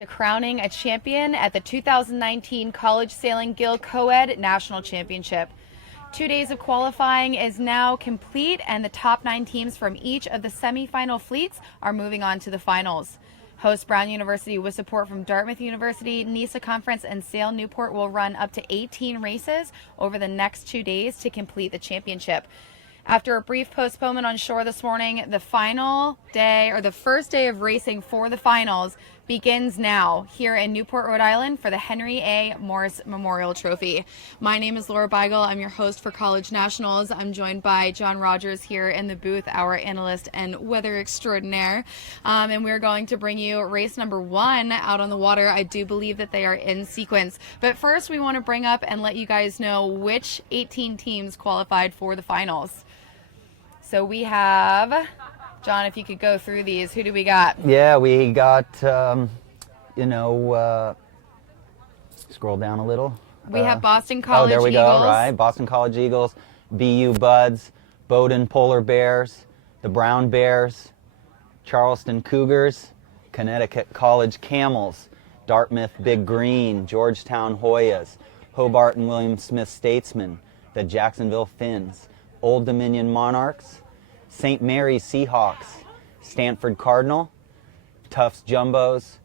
The crowning a champion at the 2019 College Sailing Gill Coed National Championship. 2 days of qualifying is now complete, and the top 9 teams from each of the semifinal fleets are moving on to the finals. Host Brown University, with support from Dartmouth University, NISA Conference, and Sail Newport, will run up to 18 races over the next 2 days to complete the championship. After a brief postponement on shore this morning, the final day, or the first day of racing for the finals, begins now here in Newport, Rhode Island for the Henry A. Morris Memorial Trophy. My name is Laura Beigel. I'm your host for College Nationals. I'm joined by John Rogers here in the booth, our analyst and weather extraordinaire. And we're going to bring you race number 1 out on the water. I do believe that they are in sequence. But first, we want to bring up and let you guys know which 18 teams qualified for the finals. So we have, John, if you could go through these, who do we got? Yeah, we got, scroll down a little. We have Boston College Eagles. Oh, there we Eagles. go, right. Boston College Eagles, BU Buds, Bowdoin Polar Bears, the Brown Bears, Charleston Cougars, Connecticut College Camels, Dartmouth Big Green, Georgetown Hoyas, Hobart and William Smith Statesmen, the Jacksonville Finns, Old Dominion Monarchs, St. Mary's Seahawks, Stanford Cardinal, Tufts Jumbos,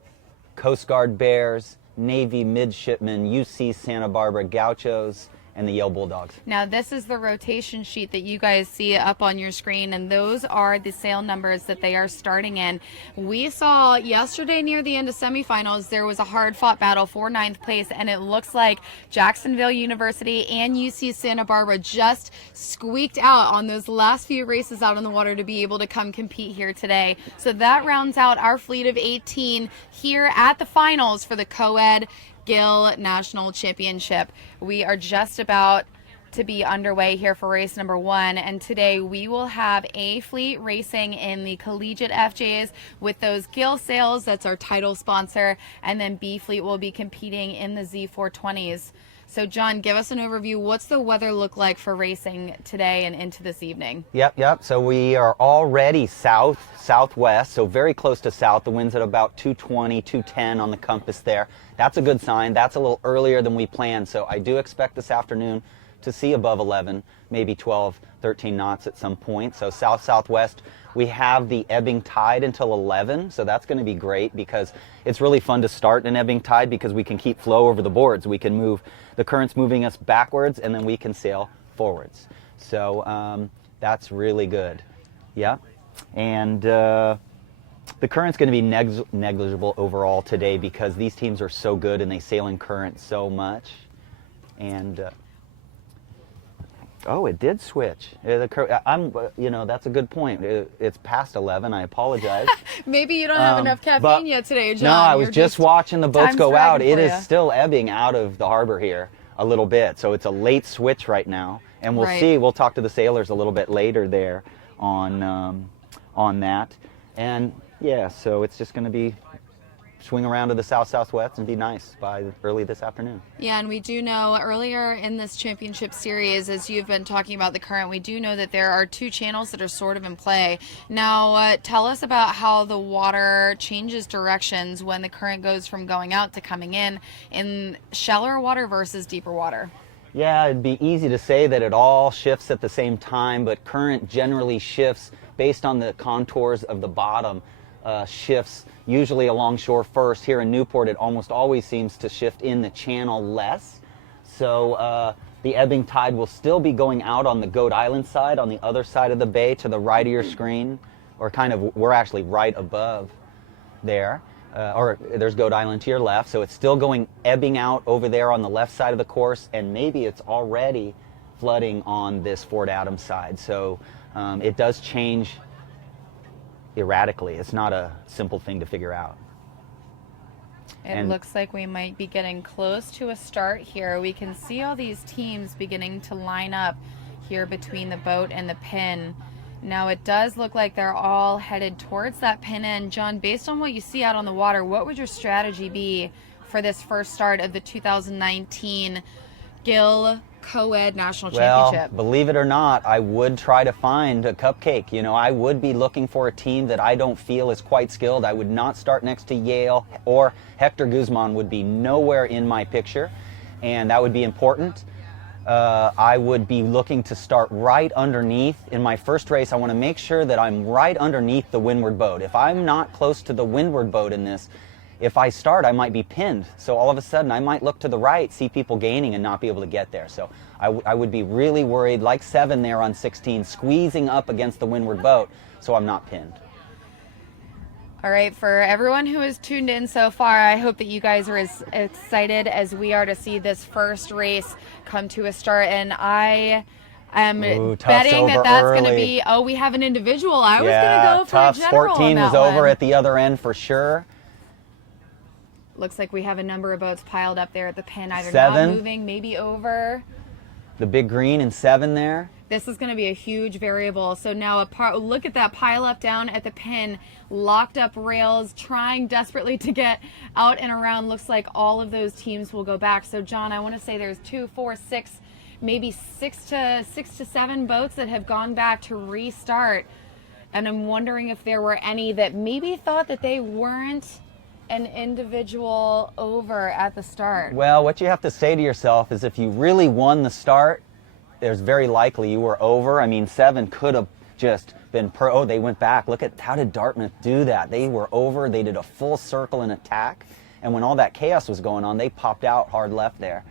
Coast Guard Bears, Navy Midshipmen, UC Santa Barbara Gauchos, and the Yale Bulldogs. Now, this is the rotation sheet that you guys see up on your screen, and those are the sail numbers that they are starting in. We saw yesterday near the end of semifinals, there was a hard-fought battle for 9th place, and it looks like Jacksonville University and UC Santa Barbara just squeaked out on those last few races out on the water to be able to come compete here today. So that rounds out our fleet of 18 here at the finals for the Coed Gill National Championship. We are just about to be underway here for race number 1, and today we will have A Fleet racing in the collegiate FJs with those Gill sails. That's our title sponsor, and then B Fleet will be competing in the Z420s. So John, give us an overview. What's the weather look like for racing today and into this evening? Yep. So we are already southwest, so very close to south. The wind's at about 220, 210 on the compass there. That's a good sign. That's a little earlier than we planned, so I do expect this afternoon to see above 11, maybe 12, 13 knots at some point. So south-southwest. We have the ebbing tide until 11, so that's going to be great because it's really fun to start an ebbing tide because we can keep flow over the boards. We can move, the current's moving us backwards, and then we can sail forwards. So that's really good. Yeah. And the current's going to be negligible overall today because these teams are so good and they sail in current so much. And oh, it did switch. That's a good point. It's past 11. I apologize. Maybe you don't have enough caffeine yet today, John. No, I was just watching the boats go out. It is you. Still ebbing out of the harbor here a little bit. So it's a late switch right now. And we'll see. We'll talk to the sailors a little bit later there on that. And yeah, so it's just going to be swing around to the south-southwest and be nice by early this afternoon. Yeah, and we do know earlier in this championship series, as you've been talking about the current, we do know that there are 2 channels that are sort of in play. Now, tell us about how the water changes directions when the current goes from going out to coming in shallower water versus deeper water. Yeah, it'd be easy to say that it all shifts at the same time, but current generally shifts based on the contours of the bottom. Shifts usually along shore first. Here in Newport, it almost always seems to shift in the channel less. So the ebbing tide will still be going out on the Goat Island side, on the other side of the bay to the right of your screen, or we're actually right above there. Or there's Goat Island to your left, so it's still ebbing out over there on the left side of the course, and maybe it's already flooding on this Fort Adams side. So it does change erratically. It's not a simple thing to figure out. It looks like we might be getting close to a start here. We can see all these teams beginning to line up here between the boat and the pin. Now it does look like they're all headed towards that pin end. John, based on what you see out on the water, what would your strategy be for this first start of the 2019 Gill Coed National Well, Championship. believe it or not, I would try to find a cupcake. You know, I would be looking for a team that I don't feel is quite skilled. I would not start next to Yale, or Hector Guzman would be nowhere in my picture, and that would be important. I would be looking to start right underneath. In my first race, I want to make sure that I'm right underneath the windward boat. If I'm not close to the windward boat in this, if I start, I might be pinned. So all of a sudden, I might look to the right, see people gaining, and not be able to get there. So I would be really worried, like 7 there on 16, squeezing up against the windward boat, so I'm not pinned. All right, for everyone who has tuned in so far, I hope that you guys are as excited as we are to see this first race come to a start. And I am betting that that's going to be, oh, we have an individual. I was going to go for a general 14 on that is over one. at the other end for sure. Looks like we have a number of boats piled up there at the pin, either 7. not moving, maybe over. The big green and 7 there. This is going to be a huge variable. So now look at that pile up down at the pin, locked up rails, trying desperately to get out and around. Looks like all of those teams will go back. So John, I want to say there's 2, 4, 6, maybe 6 to 7 boats that have gone back to restart. And I'm wondering if there were any that maybe thought that they weren't an individual over at the start. Well, what you have to say to yourself is if you really won the start, there's very likely you were over. I mean, 7 could have just been oh, they went back. Look at how did Dartmouth do that? They were over. They did a full circle in attack. And when all that chaos was going on, they popped out hard left there.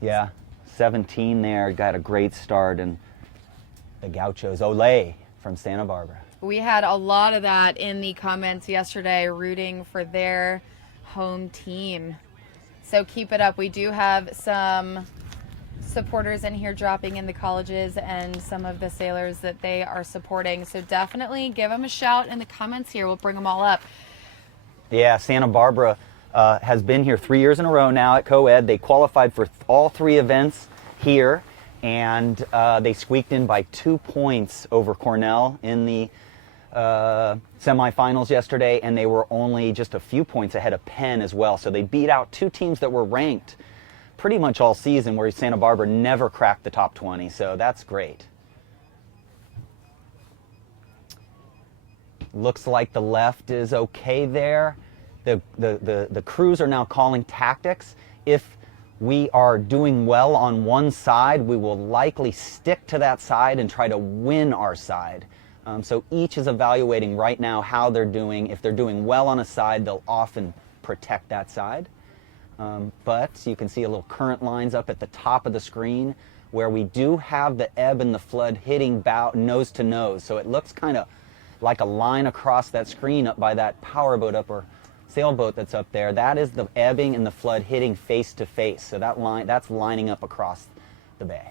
Yeah, 17 there got a great start. And the Gauchos, Olay from Santa Barbara. We had a lot of that in the comments yesterday, rooting for their home team. So keep it up. We do have some supporters in here dropping in the colleges and some of the sailors that they are supporting. So definitely give them a shout in the comments here. We'll bring them all up. Yeah, Santa Barbara has been here 3 years in a row now at Coed. They qualified for all 3 events here, and they squeaked in by 2 points over Cornell in the semifinals yesterday, and they were only just a few points ahead of Penn as well. So they beat out 2 teams that were ranked pretty much all season, where Santa Barbara never cracked the top 20. So that's great. Looks like the left is okay there. The crews are now calling tactics. If we are doing well on one side, we will likely stick to that side and try to win our side. So each is evaluating right now how they're doing. If they're doing well on a side, they'll often protect that side. But you can see a little current lines up at the top of the screen where we do have the ebb and the flood hitting nose to nose. So it looks kind of like a line across that screen up by that powerboat up or sailboat that's up there. That is the ebbing and the flood hitting face to face. So that's lining up across the bay.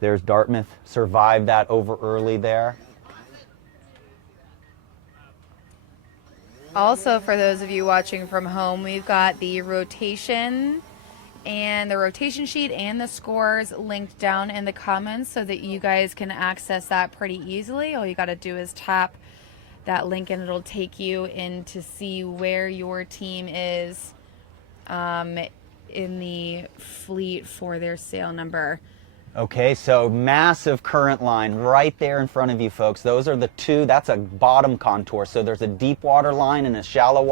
There's Dartmouth, survived that over early there. Also, for those of you watching from home, we've got the rotation and the rotation sheet and the scores linked down in the comments so that you guys can access that pretty easily. All you got to do is tap that link and it'll take you in to see where your team is in the fleet for their sail number. Okay, so massive current line right there in front of you, folks. Those are the 2. That's a bottom contour. So there's a deep water line and a shallower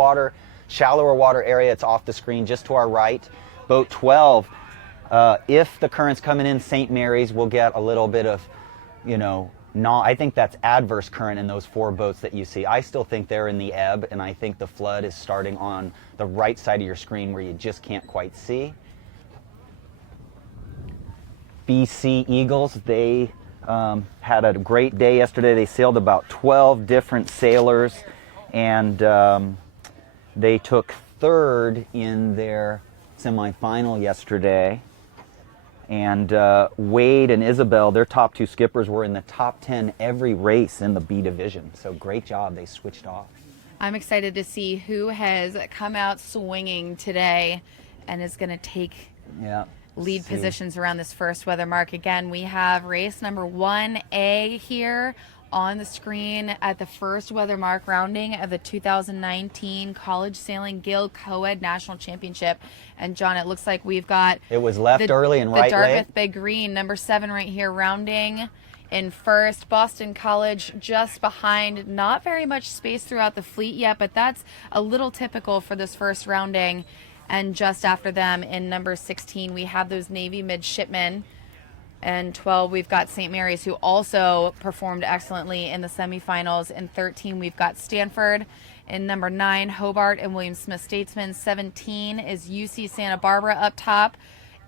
water area. It's off the screen just to our right. Boat 12, if the current's coming in St. Mary's, we'll get a little bit of, I think that's adverse current in those 4 boats that you see. I still think they're in the ebb, and I think the flood is starting on the right side of your screen where you just can't quite see. BC Eagles, they had a great day yesterday. They sailed about 12 different sailors, and they took 3rd in their semifinal yesterday. And Wade and Isabel, their top 2 skippers, were in the top 10 every race in the B division. So great job. They switched off. I'm excited to see who has come out swinging today and is going to take lead positions around this first weather mark. Again, we have race number 1A here on the screen at the first weather mark rounding of the 2019 College Sailing Gill Coed National Championship. And John, it looks like we've got it was left early and right late. The Dartmouth Bay Green, number 7 right here, rounding in first. Boston College just behind. Not very much space throughout the fleet yet, but that's a little typical for this first rounding. And just after them in number 16, we have those Navy midshipmen. And 12, we've got St. Mary's, who also performed excellently in the semifinals. In 13, we've got Stanford. In number 9, Hobart and William Smith Statesman. 17 is UC Santa Barbara up top.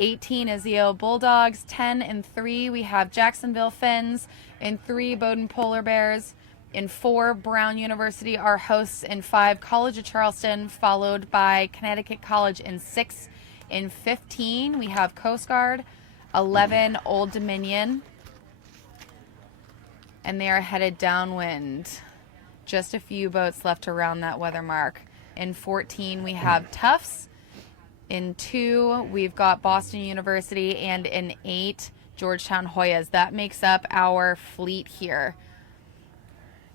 18 is the Yale Bulldogs. 10 and 3, we have Jacksonville Finns. In 3, Bowdoin Polar Bears. In 4, Brown University, our hosts. In 5, College of Charleston, followed by Connecticut College. In 6, in 15, we have Coast Guard. 11, Old Dominion. And they are headed downwind. Just a few boats left around that weather mark. In 14, we have Tufts. In 2, we've got Boston University. And in 8, Georgetown Hoyas. That makes up our fleet here.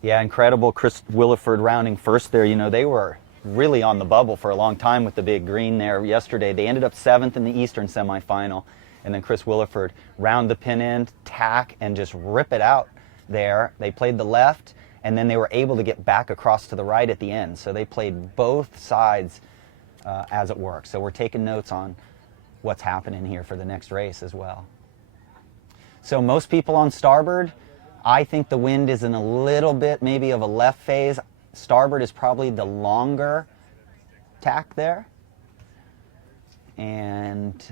Yeah, incredible. Chris Williford rounding first there. You know, they were really on the bubble for a long time with the big green there yesterday. They ended up 7th in the Eastern semifinal. And then Chris Williford round the pin end, tack, and just rip it out there. They played the left, and then they were able to get back across to the right at the end. So they played both sides as it worked. So we're taking notes on what's happening here for the next race as well. So most people on starboard, I think the wind is in a little bit maybe of a left phase. Starboard is probably the longer tack there. And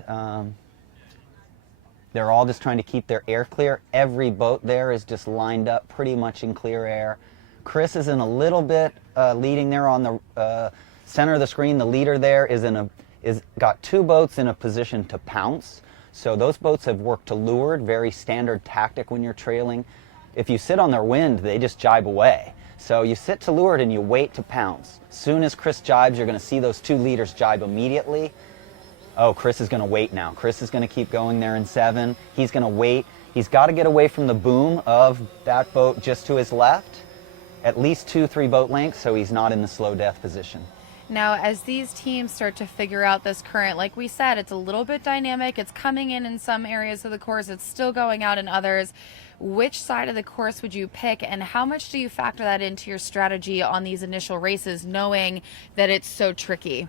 they're all just trying to keep their air clear. Every boat there is just lined up pretty much in clear air. Chris is in a little bit leading there on the center of the screen. The leader there is got 2 boats in a position to pounce. So those boats have worked to leeward, very standard tactic when you're trailing. If you sit on their wind, they just jibe away. So you sit to leeward and you wait to pounce. Soon as Chris jibes, you're going to see those 2 leaders jibe immediately. Oh, Chris is going to wait now. Chris is going to keep going there in 7. He's going to wait. He's got to get away from the boom of that boat just to his left, at least 2-3 boat lengths, so he's not in the slow death position. Now, as these teams start to figure out this current, like we said, it's a little bit dynamic. It's coming in some areas of the course. It's still going out in others. Which side of the course would you pick, and how much do you factor that into your strategy on these initial races, knowing that it's so tricky?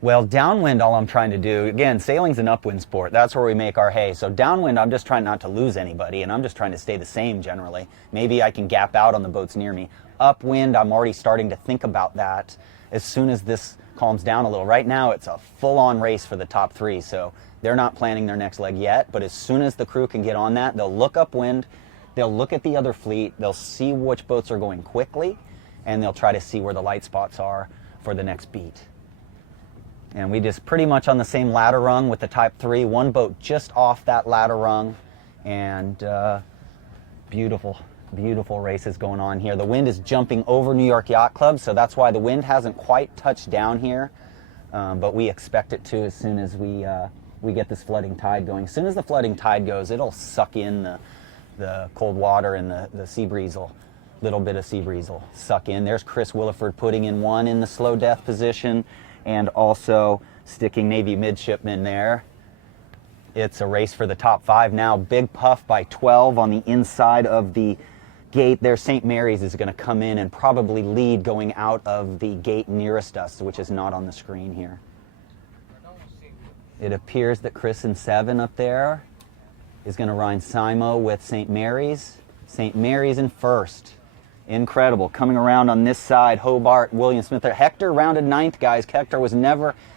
Well, downwind, all I'm trying to do, again, sailing's an upwind sport. That's where we make our hay. So downwind, I'm just trying not to lose anybody, and I'm just trying to stay the same generally. Maybe I can gap out on the boats near me. Upwind, I'm already starting to think about that as soon as this calms down a little. Right now, it's a full-on race for the top 3, so they're not planning their next leg yet, but as soon as the crew can get on that, they'll look upwind, they'll look at the other fleet, they'll see which boats are going quickly, and they'll try to see where the light spots are for the next beat. And we just pretty much on the same ladder rung with the Type 3, 1 boat just off that ladder rung, and beautiful, beautiful races going on here. The wind is jumping over New York Yacht Club, so that's why the wind hasn't quite touched down here, but we expect it to as soon as we get this flooding tide going. As soon as the flooding tide goes, it'll suck in the cold water, and the sea breeze will, little bit of sea breeze will suck in. There's Chris Williford putting in 1 in the slow death position, and also sticking Navy midshipmen there. It's a race for the top 5 now. Big puff by 12 on the inside of the gate there. St. Mary's is going to come in and probably lead going out of the gate nearest us, which is not on the screen here. It appears that Chris in 7 up there is going to ride Simo with St. Mary's. St. Mary's in first. Incredible. Coming around on this side, Hobart, William Smith there. Hector rounded 9th, guys.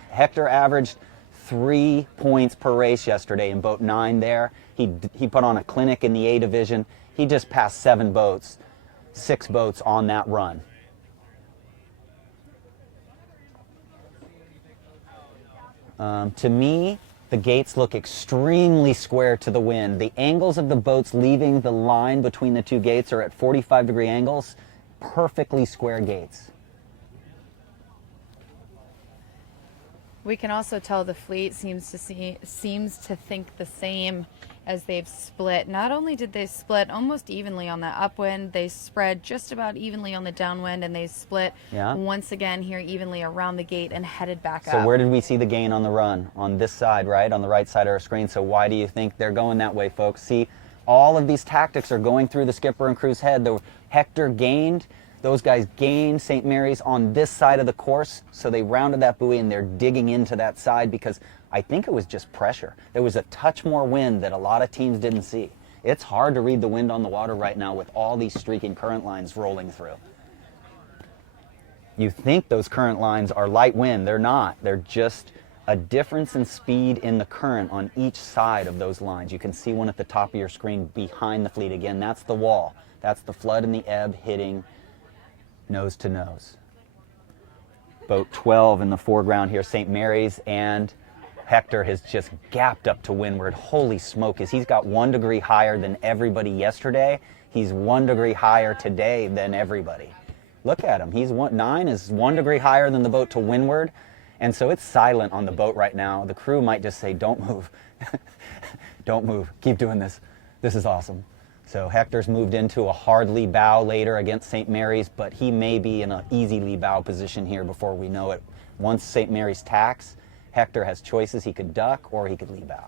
Hector averaged 3 points per race yesterday in boat 9 there. He put on a clinic in the A division. He just passed 7 boats, 6 boats on that run. To me, the gates look extremely square to the wind. The angles of the boats leaving the line between the 2 gates are at 45-degree angles, perfectly square gates. We can also tell the fleet seems to think the same as they've split. Not only did they split almost evenly on the upwind, they spread just about evenly on the downwind, and they split once again here evenly around the gate and headed back up. So where did we see the gain on the run? On this side, right? On the right side of our screen. So why do you think they're going that way, folks? See, all of these tactics are going through the skipper and crew's head. The Hector gained. Those guys gained St. Mary's on this side of the course, so they rounded that buoy and they're digging into that side because I think it was just pressure. There was a touch more wind that a lot of teams didn't see. It's hard to read the wind on the water right now with all these streaking current lines rolling through. You think those current lines are light wind. They're not. They're just a difference in speed in the current on each side of those lines. You can see one at the top of your screen behind the fleet. Again, that's the wall. That's the flood and the ebb hitting nose to nose. Boat 12 in the foreground here, St. Mary's, and Hector has just gapped up to windward. Holy smoke, he's got 1 degree higher than everybody yesterday. He's 1 degree higher today than everybody. Look at him. He's 9 is 1 degree higher than the boat to windward. And so it's silent on the boat right now. The crew might just say, don't move. Don't move. Keep doing this. This is awesome. So Hector's moved into a hard lee bow later against St. Mary's, but he may be in an easy lee bow position here before we know it. Once St. Mary's tacks, Hector has choices. He could duck or he could lee bow.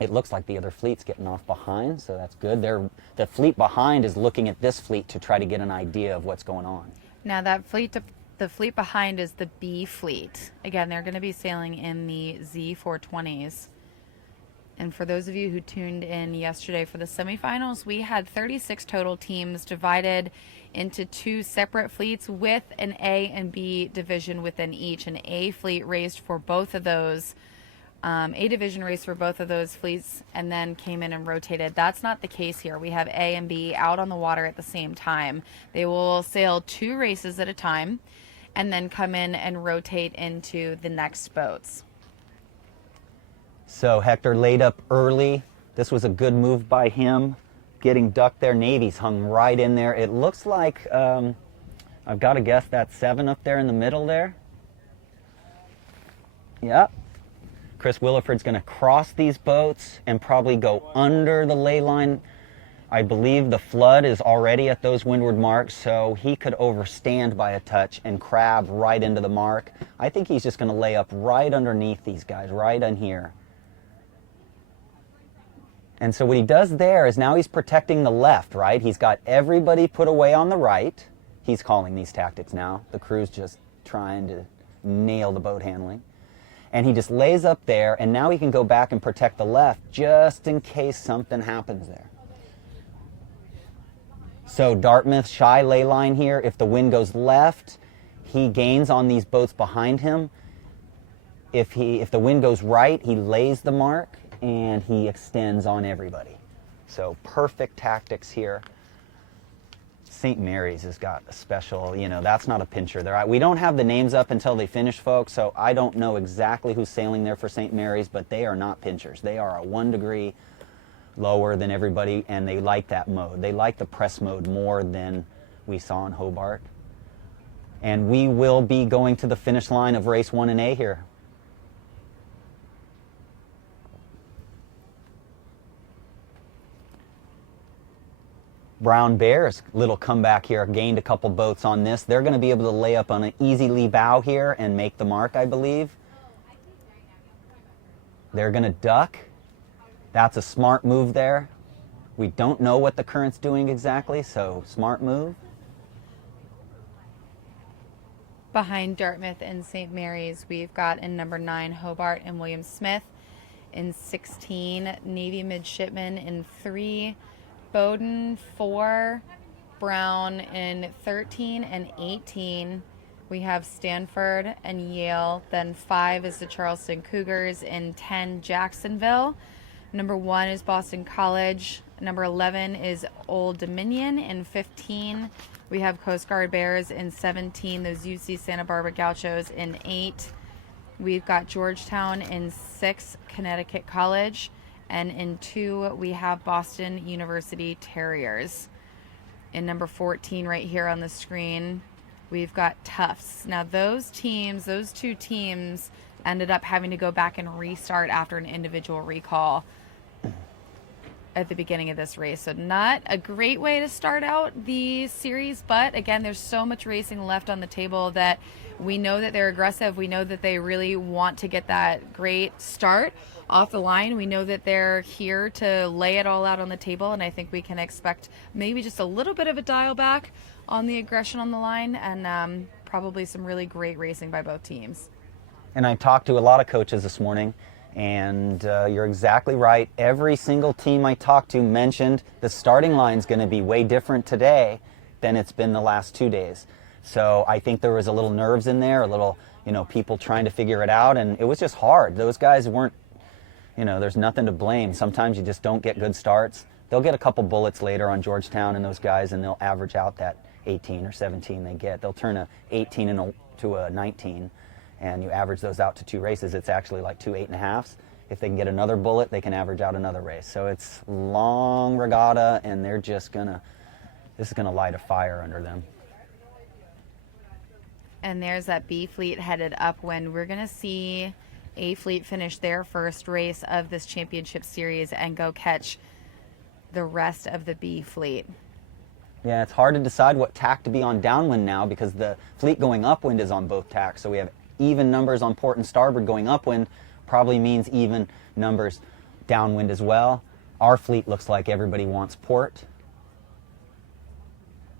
It looks like the other fleet's getting off behind, so that's good. The fleet behind is looking at this fleet to try to get an idea of what's going on. Now that fleet, the fleet behind is the B fleet. Again, they're going to be sailing in the Z420s. And for those of you who tuned in yesterday for the semifinals, we had 36 total teams divided into 2 separate fleets with an A and B division within each. An A fleet raced for both of those, A division raced for both of those fleets and then came in and rotated. That's not the case here. We have A and B out on the water at the same time. They will sail 2 races at a time and then come in and rotate into the next boats. So Hector laid up early. This was a good move by him, getting ducked there. Navy's hung right in there. It looks like, I've got to guess that's 7 up there in the middle there. Yep. Chris Williford's going to cross these boats and probably go under the ley line. I believe the flood is already at those windward marks, so he could overstand by a touch and crab right into the mark. I think he's just going to lay up right underneath these guys, right in here. And so what he does there is now he's protecting the left, right? He's got everybody put away on the right. He's calling these tactics now. The crew's just trying to nail the boat handling. And he just lays up there, and now he can go back and protect the left just in case something happens there. So Dartmouth, shy ley line here. If the wind goes left, he gains on these boats behind him. If the wind goes right, he lays the mark and he extends on everybody. So perfect tactics here. St. Mary's has got a special, that's not a pincher. We don't have the names up until they finish, folks, so I don't know exactly who's sailing there for St. Mary's, but they are not pinchers. They are a 1 degree lower than everybody, and they like that mode. They like the press mode more than we saw in Hobart. And we will be going to the finish line of race 1 and A here. Brown Bears, little comeback here, gained a couple boats on this. They're going to be able to lay up on an easy lee bow here and make the mark, I believe. They're going to duck. That's a smart move there. We don't know what the current's doing exactly, so smart move. Behind Dartmouth and St. Mary's, we've got in number 9 Hobart and William Smith. In 16, Navy Midshipmen. In 3, Bowdoin. 4, Brown. In 13 and 18, we have Stanford and Yale. Then 5 is the Charleston Cougars. In 10, Jacksonville. Number 1 is Boston College. Number 11 is Old Dominion. In 15, we have Coast Guard Bears. In 17, those UC Santa Barbara Gauchos. In 8, we've got Georgetown. In 6, Connecticut College. And in 2, we have Boston University Terriers. In number 14 right here on the screen, we've got Tufts. Now those 2 teams ended up having to go back and restart after an individual recall at the beginning of this race. So not a great way to start out the series, but again, there's so much racing left on the table that we know that they're aggressive. We know that they really want to get that great start off the line. We know that they're here to lay it all out on the table, and I think we can expect maybe just a little bit of a dial back on the aggression on the line, and probably some really great racing by both teams. And I talked to a lot of coaches this morning, and you're exactly right. Every single team I talked to mentioned the starting line's going to be way different today than it's been the last 2 days. So I think there was a little nerves in there, a little, people trying to figure it out, and it was just hard. Those guys weren't, there's nothing to blame. Sometimes you just don't get good starts. They'll get a couple bullets later on Georgetown and those guys, and they'll average out that 18 or 17 they get. They'll turn a 18 to a 19. And you average those out to 2 races, it's actually like 2 8.5s. If they can get another bullet, they can average out another race. So it's long regatta, and they're just this is gonna light a fire under them. And there's that B fleet headed upwind. We're gonna see A fleet finish their first race of this championship series and go catch the rest of the B fleet. Yeah, it's hard to decide what tack to be on downwind now because the fleet going upwind is on both tacks. So we have even numbers on port and starboard going upwind, probably means even numbers downwind as well. Our fleet looks like everybody wants port.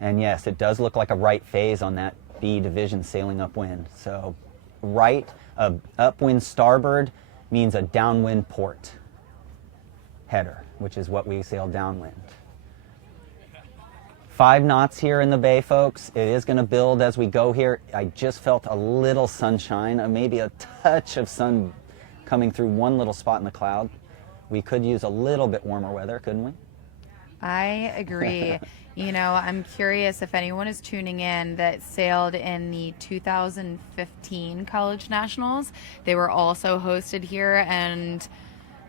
And yes, it does look like a right phase on that B division sailing upwind. So right, upwind starboard means a downwind port header, which is what we sail downwind. 5 knots here in the bay, folks. It is going to build as we go here. I just felt a little sunshine, maybe a touch of sun coming through one little spot in the cloud. We could use a little bit warmer weather, couldn't we? I agree. I'm curious if anyone is tuning in that sailed in the 2015 College Nationals. They were also hosted here, and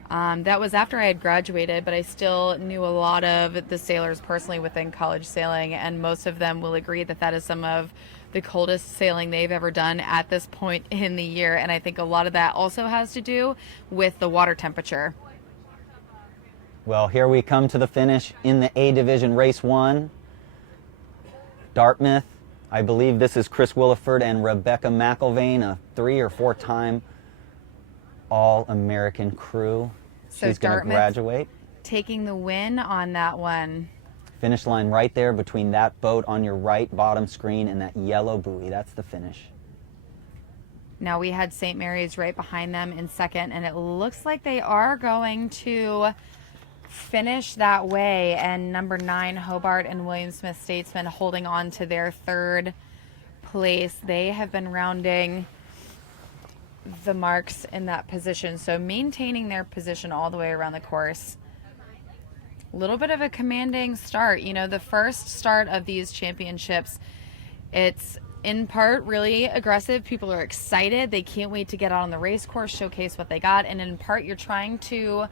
that was after I had graduated, but I still knew a lot of the sailors personally within college sailing, and most of them will agree that that is some of the coldest sailing they've ever done at this point in the year, and I think a lot of that also has to do with the water temperature. Well, here we come to the finish in the A Division Race 1. Dartmouth, I believe this is Chris Williford and Rebecca McIlvain, a 3 or 4 time All-American crew. So she's going to graduate. Taking the win on that one. Finish line right there between that boat on your right bottom screen and that yellow buoy. That's the finish. Now we had St. Mary's right behind them in second, and it looks like they are going to finish that way. And number 9, Hobart and William Smith Statesman holding on to their 3rd place. They have been rounding the marks in that position, so maintaining their position all the way around the course. A little bit of a commanding start. The first start of these championships, it's in part really aggressive. People are excited. They can't wait to get out on the race course, showcase what they got, and in part you're trying to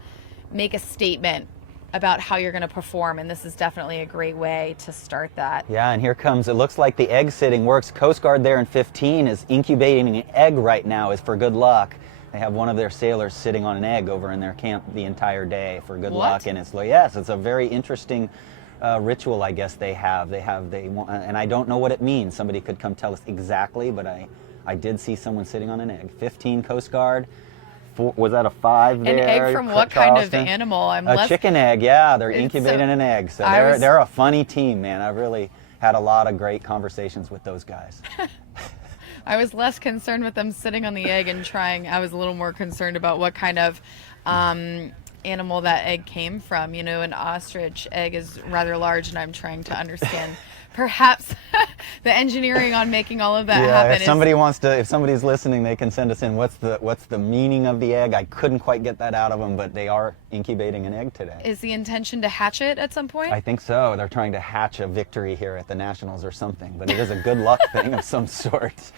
make a statement about how you're going to perform, and this is definitely a great way to start that. Yeah, and here comes, it looks like the egg sitting works. Coast Guard there in 15 is incubating an egg right now, is for good luck. They have one of their sailors sitting on an egg over in their camp the entire day for good luck, and it's a very interesting ritual, I guess they have. And I don't know what it means. Somebody could come tell us exactly, but I did see someone sitting on an egg. 15 Coast Guard. Was that a 5 there? An egg from what kind of animal? A chicken egg, yeah. They're incubating an egg. So they're a funny team, man. I really had a lot of great conversations with those guys. I was less concerned with them sitting on the egg and trying. I was a little more concerned about what kind of animal that egg came from. An ostrich egg is rather large, and I'm trying to understand perhaps the engineering on making all of that happen. If somebody's listening, they can send us in. What's the meaning of the egg? I couldn't quite get that out of them, but they are incubating an egg today. Is the intention to hatch it at some point? I think so. They're trying to hatch a victory here at the Nationals or something, but it is a good luck thing of some sort.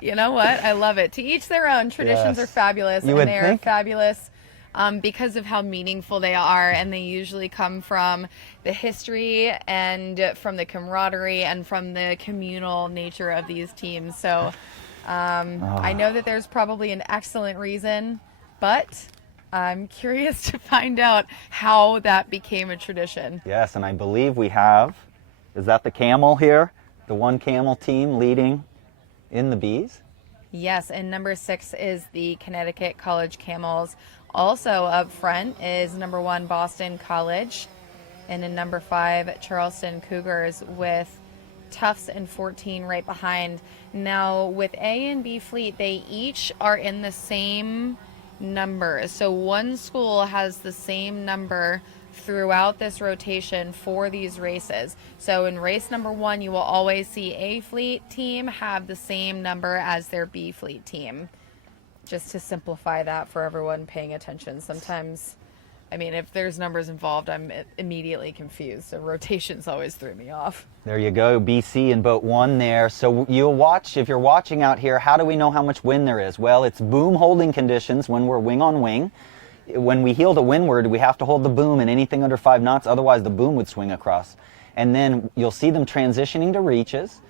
You know what? I love it. To each their own. Traditions are fabulous, and they are fabulous because of how meaningful they are, and they usually come from the history and from the camaraderie and from the communal nature of these teams. So I know that there's probably an excellent reason, but I'm curious to find out how that became a tradition. Yes, and I believe we have, is that the camel here? The one camel team leading in the bees? Yes, and number 6 is the Connecticut College Camels. Also up front is number 1 Boston College, and in number 5 Charleston Cougars, with Tufts and 14 right behind. Now with A and B fleet, they each are in the same number. So one school has the same number throughout this rotation for these races. So in race number 1, you will always see A fleet team have the same number as their B fleet team. Just to simplify that for everyone paying attention. Sometimes, I mean, if there's numbers involved, I'm immediately confused. So rotations always threw me off. There you go, BC in boat 1 there. So you'll watch, if you're watching out here, how do we know how much wind there is? Well, it's boom holding conditions when we're wing on wing. When we heel to windward, we have to hold the boom and anything under 5 knots, otherwise the boom would swing across. And then you'll see them transitioning to reaches.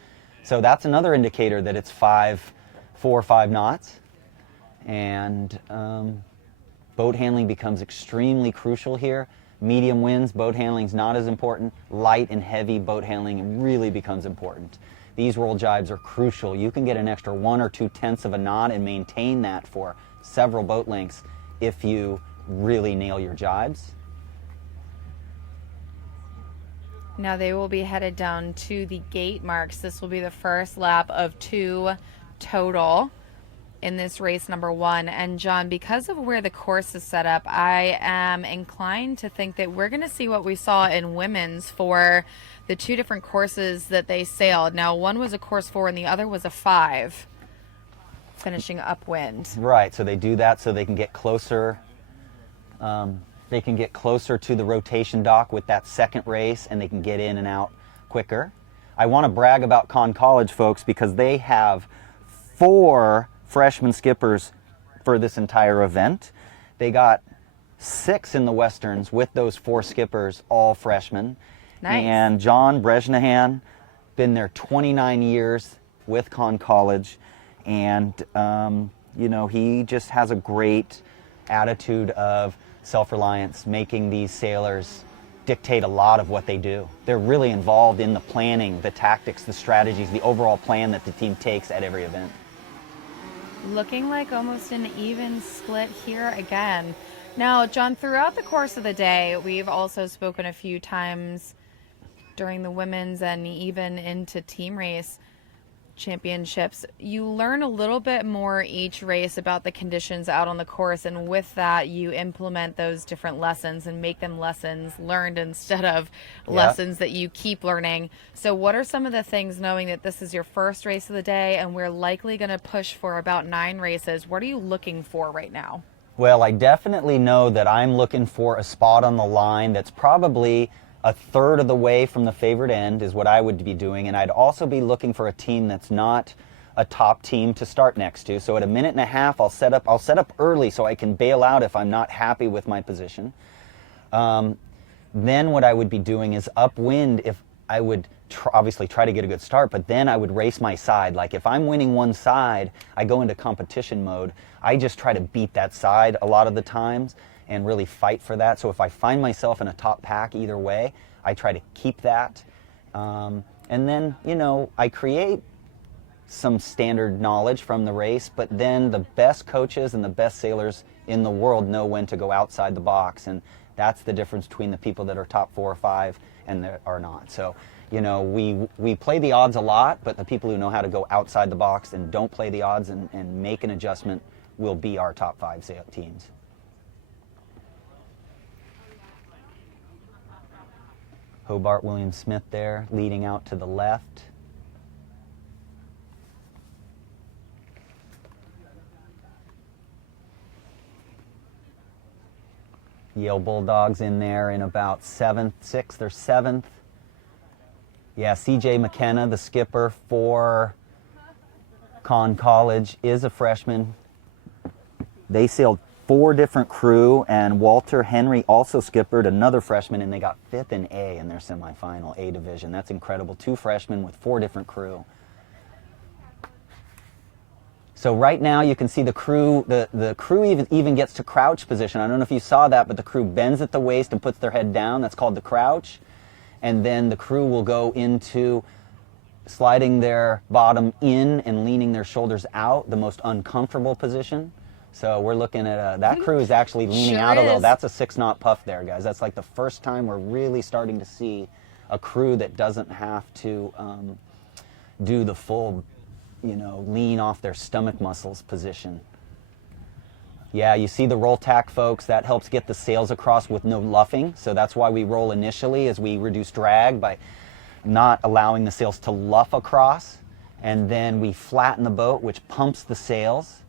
So that's another indicator that it's 4 or 5 knots. And boat handling becomes extremely crucial here. Medium winds, boat handling is not as important. Light and heavy boat handling really becomes important. These roll jibes are crucial. You can get an extra 1 or 2 tenths of a knot and maintain that for several boat lengths if you really nail your jibes. Now they will be headed down to the gate marks. This will be the first lap of 2 total in this race number 1. And John, because of where the course is set up, I am inclined to think that we're going to see what we saw in women's for the 2 different courses that they sailed. Now one was a course 4 and the other was a 5, finishing upwind. Right, so they do that so they can get closer. They can get closer to the rotation dock with that second race, and they can get in and out quicker. I want to brag about Conn College, folks, because they have 4 freshman skippers for this entire event. They got 6 in the Westerns with those 4 skippers, all freshmen. Nice. And John Brejnahan, been there 29 years with Conn College, and you know, he just has a great attitude of self-reliance, making these sailors dictate a lot of what they do. They're really involved in the planning, the tactics, the strategies, the overall plan that the team takes at every event. Looking like almost an even split here again. Now, John, throughout the course of the day, we've also spoken a few times during the women's and even into team race championships. You learn a little bit more each race about the conditions out on the course, and with that you implement those different lessons and make them lessons learned instead of lessons that you keep learning. So what are some of the things, knowing that this is your first race of the day and we're likely going to push for about 9 races, what are you looking for right now? Well, I definitely know that I'm looking for a spot on the line that's probably a third of the way from the favored end is what I would be doing, and I'd also be looking for a team that's not a top team to start next to. So at 1.5 minutes, I'll set up early so I can bail out if I'm not happy with my position. Then what I would be doing is upwind. If I would obviously try to get a good start, but then I would race my side. Like if I'm winning one side, I go into competition mode. I just try to beat that side a lot of the times and really fight for that. So if I find myself in a top pack either way, I try to keep that. And then, you know, I create some standard knowledge from the race, but then the best coaches and the best sailors in the world know when to go outside the box, and that's the difference between the people that are top 4 or 5 and that are not. So, you know, we play the odds a lot, but the people who know how to go outside the box and don't play the odds and make an adjustment will be our top 5 teams. Hobart William Smith there, leading out to the left. Yale Bulldogs in there in about 6th or 7th. Yeah, CJ McKenna, the skipper for Conn College, is a freshman. They sailed 4 different crew, and Walter Henry also skippered, another freshman, and they got 5th in A in their semifinal, A division. That's incredible. 2 freshmen with 4 different crew. So right now you can see the crew, the crew even gets to crouch position. I don't know if you saw that, but the crew bends at the waist and puts their head down. That's called the crouch. And then the crew will go into sliding their bottom in and leaning their shoulders out, the most uncomfortable position. So we're looking at, that crew is actually leaning out a little. That's a 6-knot puff there, guys. That's like the first time we're really starting to see a crew that doesn't have to do the full, you know, lean off their stomach muscles position. Yeah, you see the roll tack, folks. That helps get the sails across with no luffing. So that's why we roll initially, as we reduce drag by not allowing the sails to luff across. And then we flatten the boat, which pumps the sails,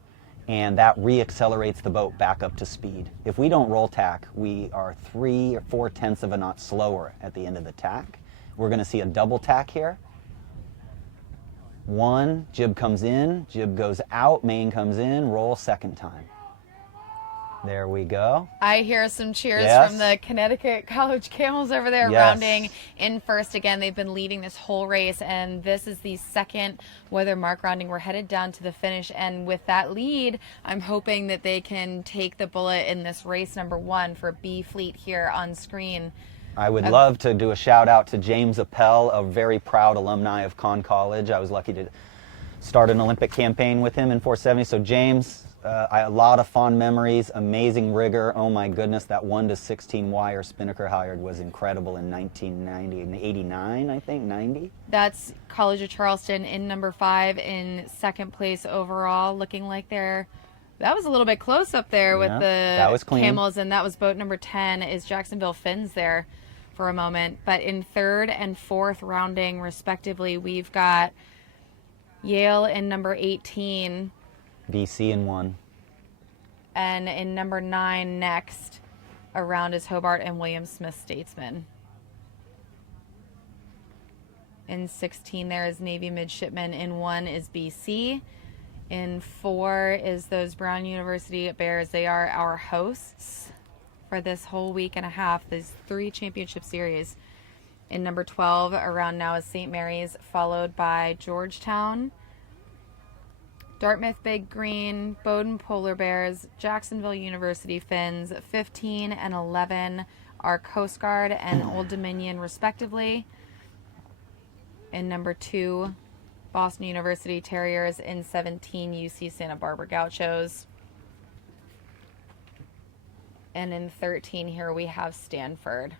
and that re-accelerates the boat back up to speed. If we don't roll tack, we are 3 or 4 tenths of a knot slower at the end of the tack. We're going to see a double tack here. 1, jib comes in, jib goes out, main comes in, roll second time. There we go. I hear some cheers Yes. from the Connecticut College Camels over there, Yes. rounding in first. Again, they've been leading this whole race, and this is the second weather mark rounding. We're headed down to the finish, and with that lead, I'm hoping that they can take the bullet in this race number 1 for B Fleet here on screen. I would love to do a shout out to James Appel, a very proud alumni of Conn College. I was lucky to start an Olympic campaign with him in 470. So James, a lot of fond memories, amazing rigor. Oh my goodness, that 1-16 wire spinnaker halyard was incredible in 1990 and 89, I think, 90. That's College of Charleston in number 5 in second place overall, looking like that was a little bit close up there with that was the clean. Camels, and that was boat number 10 is Jacksonville Finns there for a moment. But in third and fourth rounding respectively, we've got Yale in number 18. BC in 1. And in number 9 next around is Hobart and William Smith Statesman. In 16 there is Navy Midshipman. In 1 is BC. In 4 is those Brown University Bears. They are our hosts for this whole week and a half, this 3 championship series. In number 12 around now is St. Mary's, followed by Georgetown, Dartmouth Big Green, Bowdoin Polar Bears, Jacksonville University Finns. 15 and 11 are Coast Guard and Old Dominion respectively. In number 2, Boston University Terriers. In 17, UC Santa Barbara Gauchos. And in 13 here we have Stanford.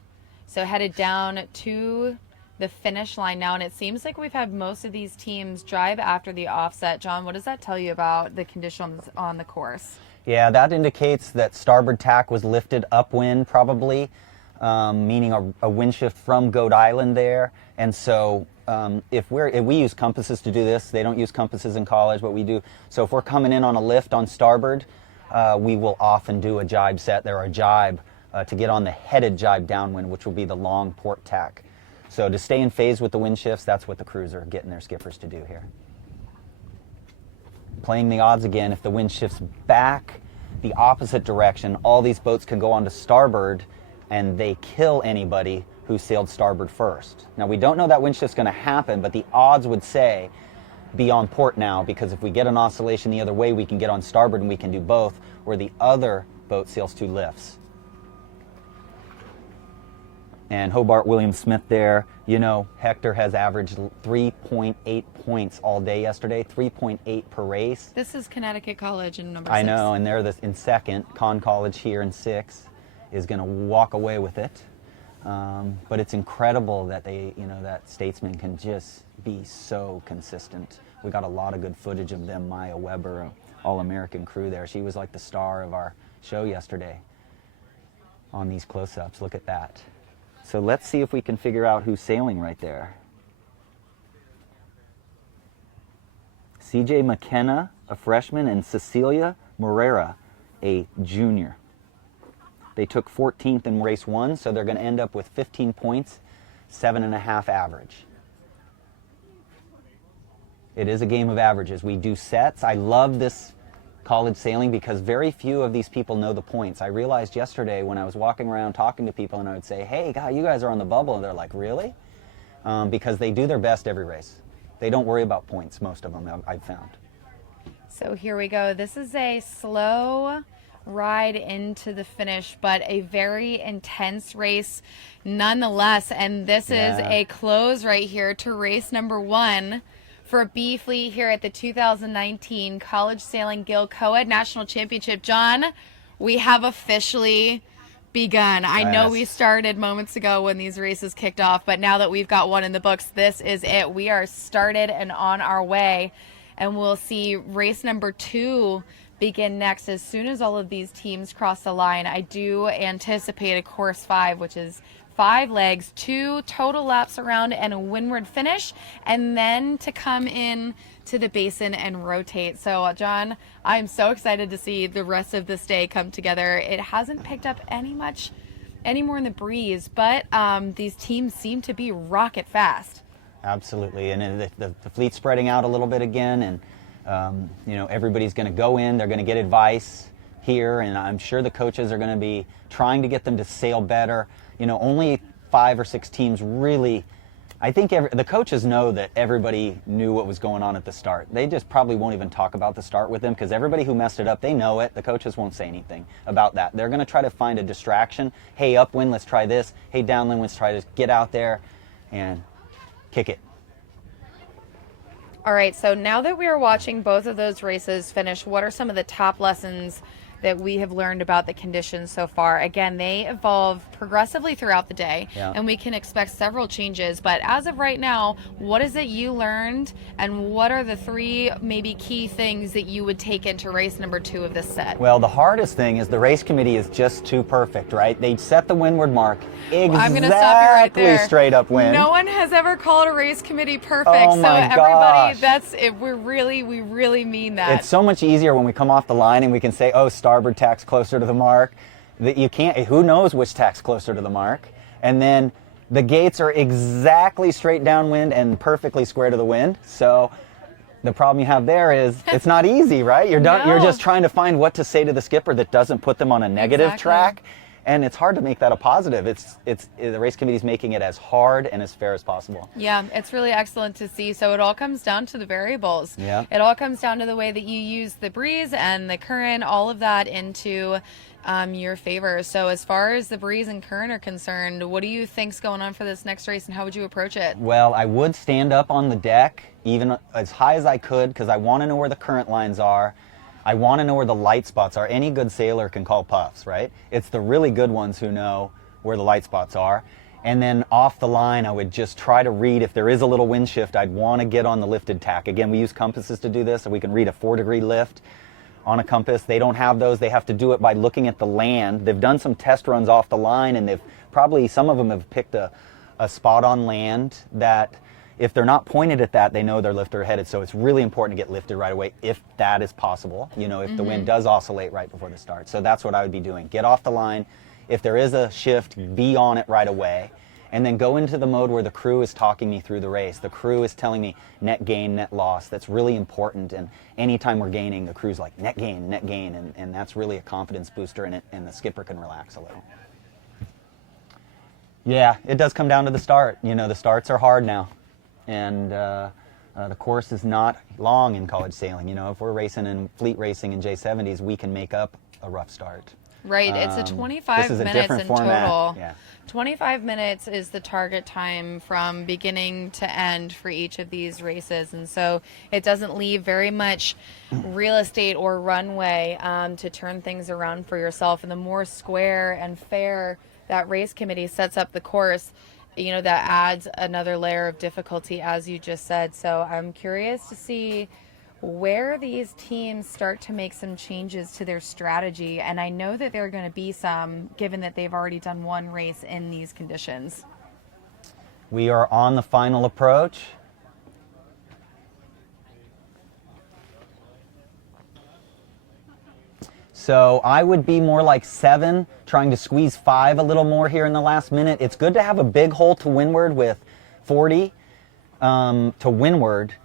So headed down to the finish line now, and it seems like we've had most of these teams drive after the offset. John, what does that tell you about the conditions on the course? Yeah, that indicates that starboard tack was lifted upwind probably, meaning a wind shift from Goat Island there. And so if we use compasses to do this, they don't use compasses in college, but we do. So if we're coming in on a lift on starboard, we will often do a jibe set there, or a jibe to get on the headed jibe downwind, which will be the long port tack. So to stay in phase with the wind shifts, that's what the crews are getting their skippers to do here. Playing the odds again, if the wind shifts back the opposite direction, all these boats can go on to starboard and they kill anybody who sailed starboard first. Now we don't know that wind shift's going to happen, but the odds would say be on port now, because if we get an oscillation the other way, we can get on starboard and we can do both, where the other boat sails 2 lifts. And Hobart William Smith there, you know, Hector has averaged 3.8 points all day yesterday, 3.8 per race. This is Connecticut College in number 6. I know, and they're in second. Conn College here in 6 is going to walk away with it. But it's incredible that that Statesman can just be so consistent. We got a lot of good footage of them. Maya Weber, All-American crew there. She was like the star of our show yesterday on these close-ups. Look at that. So let's see if we can figure out who's sailing right there. CJ McKenna, a freshman, and Cecilia Morera, a junior. They took 14th in race 1, so they're going to end up with 15 points, 7.5 average. It is a game of averages. We do sets. I love this college sailing because very few of these people know the points. I realized yesterday when I was walking around talking to people and I would say, hey, God, you guys are on the bubble. And they're like, really? Because they do their best every race. They don't worry about points, most of them, I've found. So here we go. This is a slow ride into the finish, but a very intense race nonetheless. And this is a close right here to race number 1 for B Fleet here at the 2019 College Sailing Gill Coed National Championship. John, we have officially begun. I know we started moments ago when these races kicked off, but now that we've got one in the books, this is it. We are started and on our way, and we'll see race number 2 begin next as soon as all of these teams cross the line. I do anticipate a course 5, which is 5 legs, 2 total laps around and a windward finish, and then to come in to the basin and rotate. So John, I'm so excited to see the rest of this day come together. It hasn't picked up any more in the breeze, but these teams seem to be rocket fast. Absolutely, and the fleet's spreading out a little bit again, and you know, everybody's going to go in, they're going to get advice here, and I'm sure the coaches are going to be trying to get them to sail better. You know, only 5 or 6 teams really, I think the coaches know that everybody knew what was going on at the start. They just probably won't even talk about the start with them because everybody who messed it up, they know it. The coaches won't say anything about that. They're going to try to find a distraction. Hey, upwind, let's try this. Hey, downwind, let's try to get out there and kick it. All right, so now that we are watching both of those races finish, what are some of the top lessons that we have learned about the conditions so far? Again, they evolve progressively throughout the day, and we can expect several changes. But as of right now, what is it you learned, and what are the 3 maybe key things that you would take into race number 2 of this set? Well, the hardest thing is the race committee is just too perfect, right? They set the windward mark exactly I'm gonna stop you right there. Straight upwind. No one has ever called a race committee perfect. Oh my everybody, gosh. that's it. We really mean that. It's so much easier when we come off the line and we can say, oh, starboard tack's closer to the mark. That you can't, who knows which tack's closer to the mark? And then the gates are exactly straight downwind and perfectly square to the wind. So the problem you have there is it's not easy, right? You're just trying to find what to say to the skipper that doesn't put them on a negative track. And it's hard to make that a positive. The race committee's making it as hard and as fair as possible. Yeah, it's really excellent to see. So it all comes down to the variables. Yeah. It all comes down to the way that you use the breeze and the current, all of that into your favor. So as far as the breeze and current are concerned, what do you think's going on for this next race, and how would you approach it? Well, I would stand up on the deck even as high as I could because I want to know where the current lines are. I want to know where the light spots are. Any good sailor can call puffs, right? It's the really good ones who know where the light spots are. And then off the line, I would just try to read. If there is a little wind shift, I'd want to get on the lifted tack. Again, we use compasses to do this, so we can read a 4-degree lift on a compass. They don't have those. They have to do it by looking at the land. They've done some test runs off the line, and some of them have picked a spot on land that if they're not pointed at that, they know they're lifter headed. So it's really important to get lifted right away if that is possible, you know, if the wind does oscillate right before the start. So that's what I would be doing. Get off the line. If there is a shift, be on it right away. And then go into the mode where the crew is talking me through the race. The crew is telling me net gain, net loss. That's really important. And anytime we're gaining, the crew's like net gain, and that's really a confidence booster, and the skipper can relax a little. Yeah, it does come down to the start. You know, the starts are hard now. And the course is not long in college sailing. You know, if we're racing in fleet racing in J70s, we can make up a rough start. Right, it's a 25 minutes in format. total. Yeah. 25 minutes is the target time from beginning to end for each of these races, and so it doesn't leave very much real estate or runway to turn things around for yourself. And the more square and fair that race committee sets up the course, you know, that adds another layer of difficulty, as you just said. So I'm curious to see where these teams start to make some changes to their strategy. And I know that there are going to be some, given that they've already done one race in these conditions. We are on the final approach. So I would be more like 7, trying to squeeze 5 a little more here in the last minute. It's good to have a big hole to windward with 40 to windward.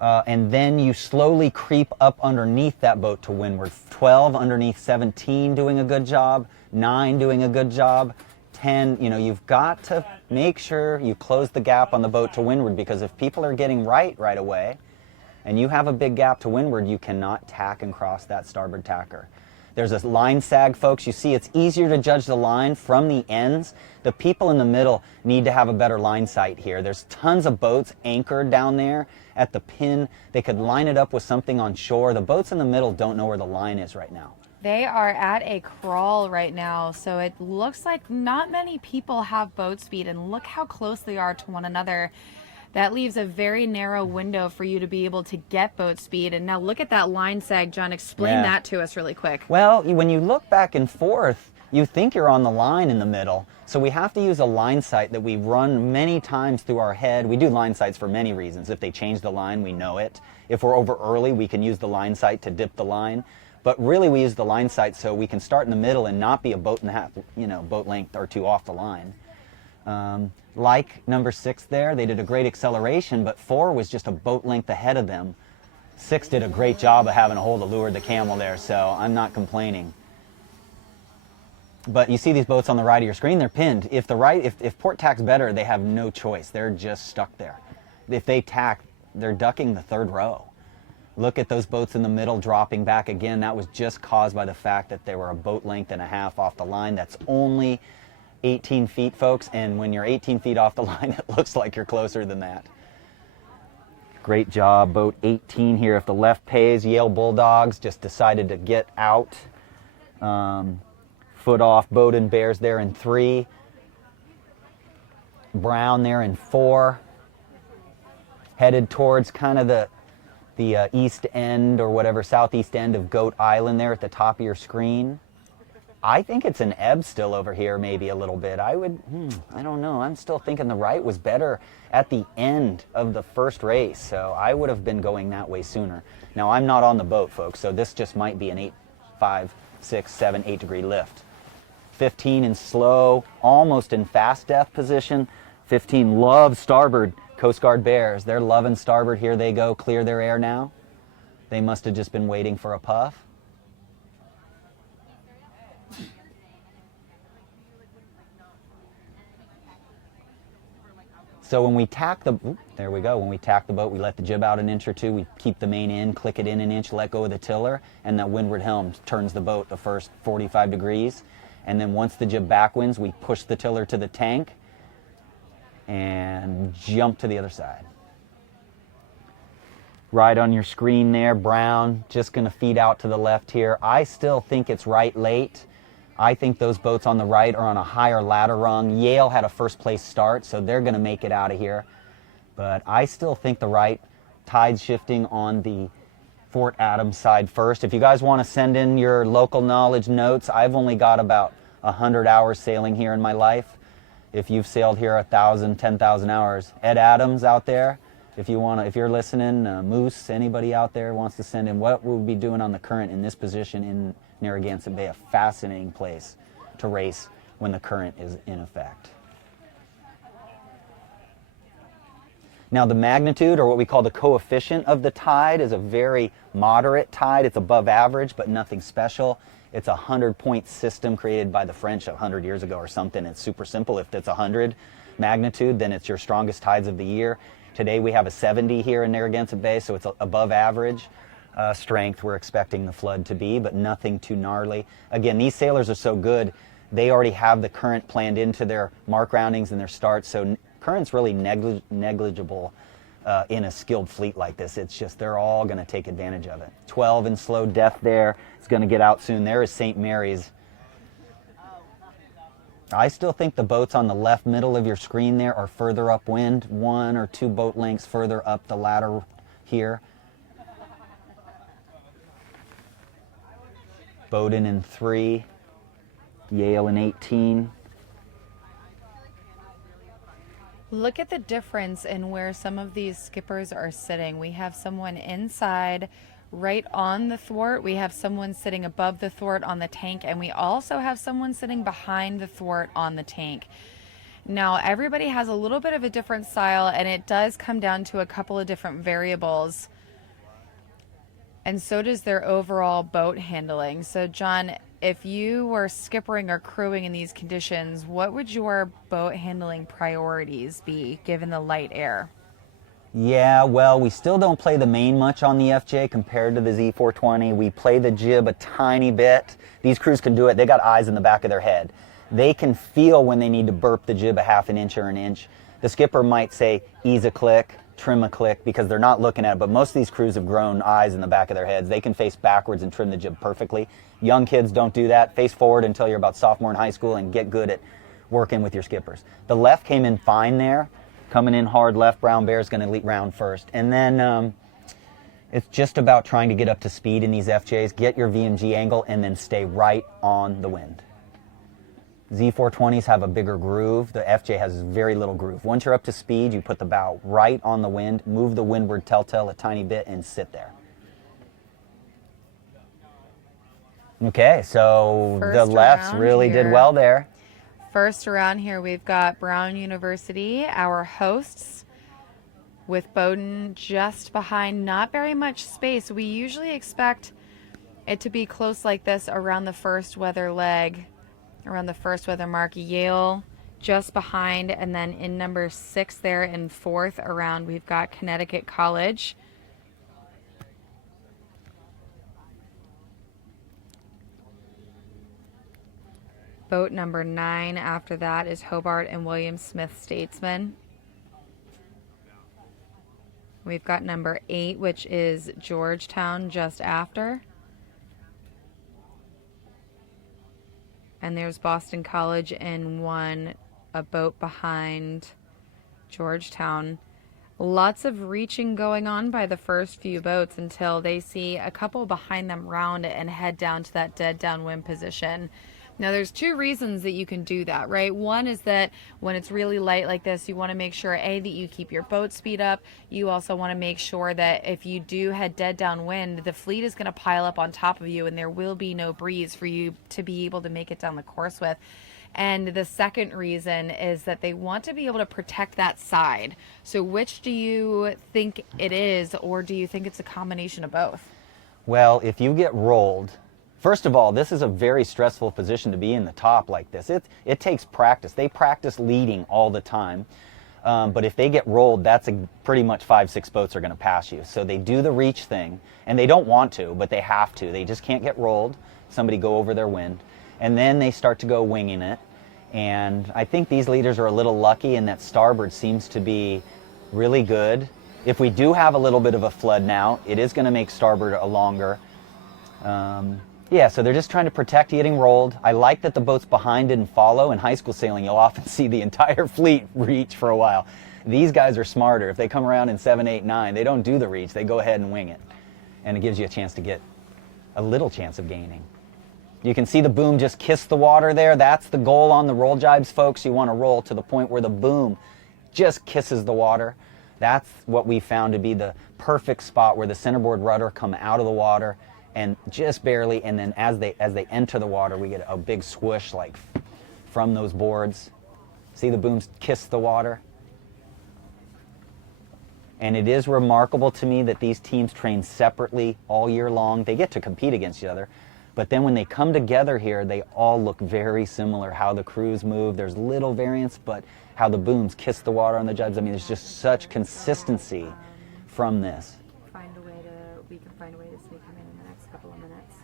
and then you slowly creep up underneath that boat to windward. 12 underneath 17 doing a good job, 9 doing a good job, 10, you've got to make sure you close the gap on the boat to windward, because if people are getting right away and you have a big gap to windward, you cannot tack and cross that starboard tacker. There's a line sag, folks. You see, it's easier to judge the line from the ends. The people in the middle need to have a better line sight here. There's tons of boats anchored down there at the pin. They could line it up with something on shore. The boats in the middle don't know where the line is right now. They are at a crawl right now, so it looks like not many people have boat speed, and look how close they are to one another. That leaves a very narrow window for you to be able to get boat speed. And now look at that line sag, John. Explain that to us really quick. Well, when you look back and forth, you think you're on the line in the middle. So we have to use a line sight that we run many times through our head. We do line sights for many reasons. If they change the line, we know it. If we're over early, we can use the line sight to dip the line. But really, we use the line sight so we can start in the middle and not be a boat and a half, boat length or two off the line. Like number 6 there, they did a great acceleration, but 4 was just a boat length ahead of them. 6 did a great job of having a hold of lure the camel there, so I'm not complaining. But you see these boats on the right of your screen, they're pinned. If port tack's better, they have no choice. They're just stuck there. If they tack, they're ducking the 3rd row. Look at those boats in the middle dropping back again. That was just caused by the fact that they were a boat length and a half off the line. That's only 18 feet, folks, and when you're 18 feet off the line, it looks like you're closer than that. Great job, boat 18 here. If the left pays, Yale Bulldogs just decided to get out. Foot off, Bowdoin Bears there in 3. Brown there in 4. Headed towards kind of the east end or whatever, southeast end of Goat Island there at the top of your screen. I think it's an ebb still over here, maybe a little bit. I don't know. I'm still thinking the right was better at the end of the first race, so I would have been going that way sooner. Now, I'm not on the boat, folks, so this just might be an 8, 5, 6, 7, 8 degree lift. 15 in slow, almost in fast death position. 15 loves starboard. Coast Guard Bears, they're loving starboard. Here they go, clear their air now. They must have just been waiting for a puff. So when we tack there we go. When we tack the boat, we let the jib out an inch or two. We keep the main in, click it in an inch, let go of the tiller, and that windward helm turns the boat the first 45 degrees. And then once the jib backwinds, we push the tiller to the tank and jump to the other side. Right on your screen there, Brown, just going to feed out to the left here. I still think it's right late. I think those boats on the right are on a higher ladder rung. Yale had a first place start, so they're going to make it out of here. But I still think the right, tide's shifting on the Fort Adams side first. If you guys want to send in your local knowledge notes, I've only got about 100 hours sailing here in my life. If you've sailed here 1,000, 10,000 hours. Ed Adams out there, if you're listening, Moose, anybody out there wants to send in what we'll be doing on the current in this position in Narragansett Bay, a fascinating place to race when the current is in effect. Now the magnitude, or what we call the coefficient of the tide, is a very moderate tide. It's above average, but nothing special. It's a 100-point system created by the French 100 years ago or something. It's super simple. If it's 100 magnitude, then it's your strongest tides of the year. Today we have a 70 here in Narragansett Bay, so it's above average strength we're expecting the flood to be, but nothing too gnarly. Again, these sailors are so good, they already have the current planned into their mark roundings and their starts, so current's really negligible in a skilled fleet like this. It's just they're all going to take advantage of it. 12 in slow death there. It's going to get out soon. There is St. Mary's. I still think the boats on the left middle of your screen there are further upwind, 1 or 2 boat lengths further up the ladder here. Bowdoin in 3, Yale in 18. Look at the difference in where some of these skippers are sitting. We have someone inside right on the thwart. We have someone sitting above the thwart on the tank, and we also have someone sitting behind the thwart on the tank. Now, everybody has a little bit of a different style, and it does come down to a couple of different variables. And so does their overall boat handling. So, John, if you were skippering or crewing in these conditions, what would your boat handling priorities be given the light air? Yeah, well, we still don't play the main much on the FJ compared to the Z420. We play the jib a tiny bit. These crews can do it. They got eyes in the back of their head. They can feel when they need to burp the jib a half an inch or an inch. The skipper might say, ease a click, trim a click, because they're not looking at it, but most of these crews have grown eyes in the back of their heads. They can face backwards and trim the jib perfectly. Young kids don't do that. Face forward until you're about sophomore in high school and get good at working with your skippers. The left came in fine there. Coming in hard left, Brown Bear's going to lead round first. And then it's just about trying to get up to speed in these FJs, get your VMG angle, and then stay right on the wind. Z420s have a bigger groove. The FJ has very little groove. Once you're up to speed, you put the bow right on the wind, move the windward telltale a tiny bit, and sit there. Okay, so the lefts really did well there. First around here, we've got Brown University, our hosts, with Bowdoin just behind, not very much space. We usually expect it to be close like this around the first weather leg, around the first weather mark. Yale just behind, and then in number 6 there in 4th around, we've got Connecticut College. Boat number 9 after that is Hobart and William Smith Statesman. We've got number 8, which is Georgetown just after. And there's Boston College in 1, a boat behind Georgetown. Lots of reaching going on by the first few boats until they see a couple behind them round and head down to that dead downwind position. Now, there's 2 reasons that you can do that, right? One is that when it's really light like this, you want to make sure, A, that you keep your boat speed up. You also want to make sure that if you do head dead downwind, the fleet is going to pile up on top of you and there will be no breeze for you to be able to make it down the course with. And the second reason is that they want to be able to protect that side. So which do you think it is, or do you think it's a combination of both? Well, if you get rolled, first of all, this is a very stressful position to be in the top like this. It takes practice. They practice leading all the time. But if they get rolled, that's pretty much 5-6 boats are going to pass you. So they do the reach thing, and they don't want to, but they have to. They just can't get rolled. Somebody go over their wind. And then they start to go winging it. And I think these leaders are a little lucky in that starboard seems to be really good. If we do have a little bit of a flood now, it is going to make starboard a longer. Yeah, so they're just trying to protect getting rolled. I like that the boats behind didn't follow. In high school sailing, you'll often see the entire fleet reach for a while. These guys are smarter. If they come around in 7, 8, 9, they don't do the reach. They go ahead and wing it. And it gives you a chance to get a little chance of gaining. You can see the boom just kiss the water there. That's the goal on the roll jibes, folks. You want to roll to the point where the boom just kisses the water. That's what we found to be the perfect spot where the centerboard rudder come out of the water and just barely, and then as they enter the water, we get a big swoosh like from those boards. See the booms kiss the water? And it is remarkable to me that these teams train separately all year long. They get to compete against each other. But then when they come together here, they all look very similar. How the crews move, there's little variance, but how the booms kiss the water on the jibes. I mean, there's just such consistency from this. We can find a way to sneak him in the next couple of minutes.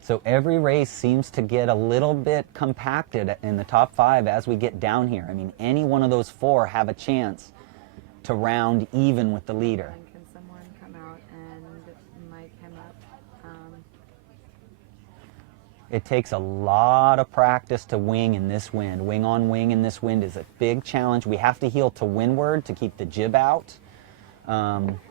So every race seems to get a little bit compacted in the top 5 as we get down here. I mean, any one of those 4 have a chance to round even with the leader. And can someone come out and mic him up? It takes a lot of practice to wing in this wind. Wing on wing in this wind is a big challenge. We have to heel to windward to keep the jib out.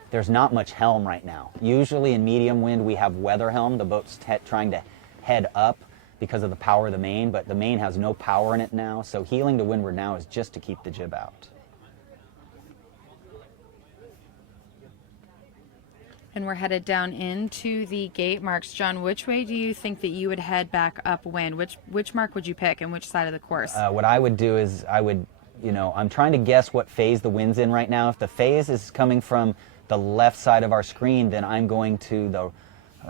There's not much helm right now. Usually in medium wind we have weather helm. The boat's trying to head up because of the power of the main, but the main has no power in it now, so heeling to windward now is just to keep the jib out. And we're headed down into the gate marks. John, which way do you think that you would head back upwind? Which mark would you pick and which side of the course? What I would do is I'm trying to guess what phase the wind's in right now. If the phase is coming from the left side of our screen, then I'm going to the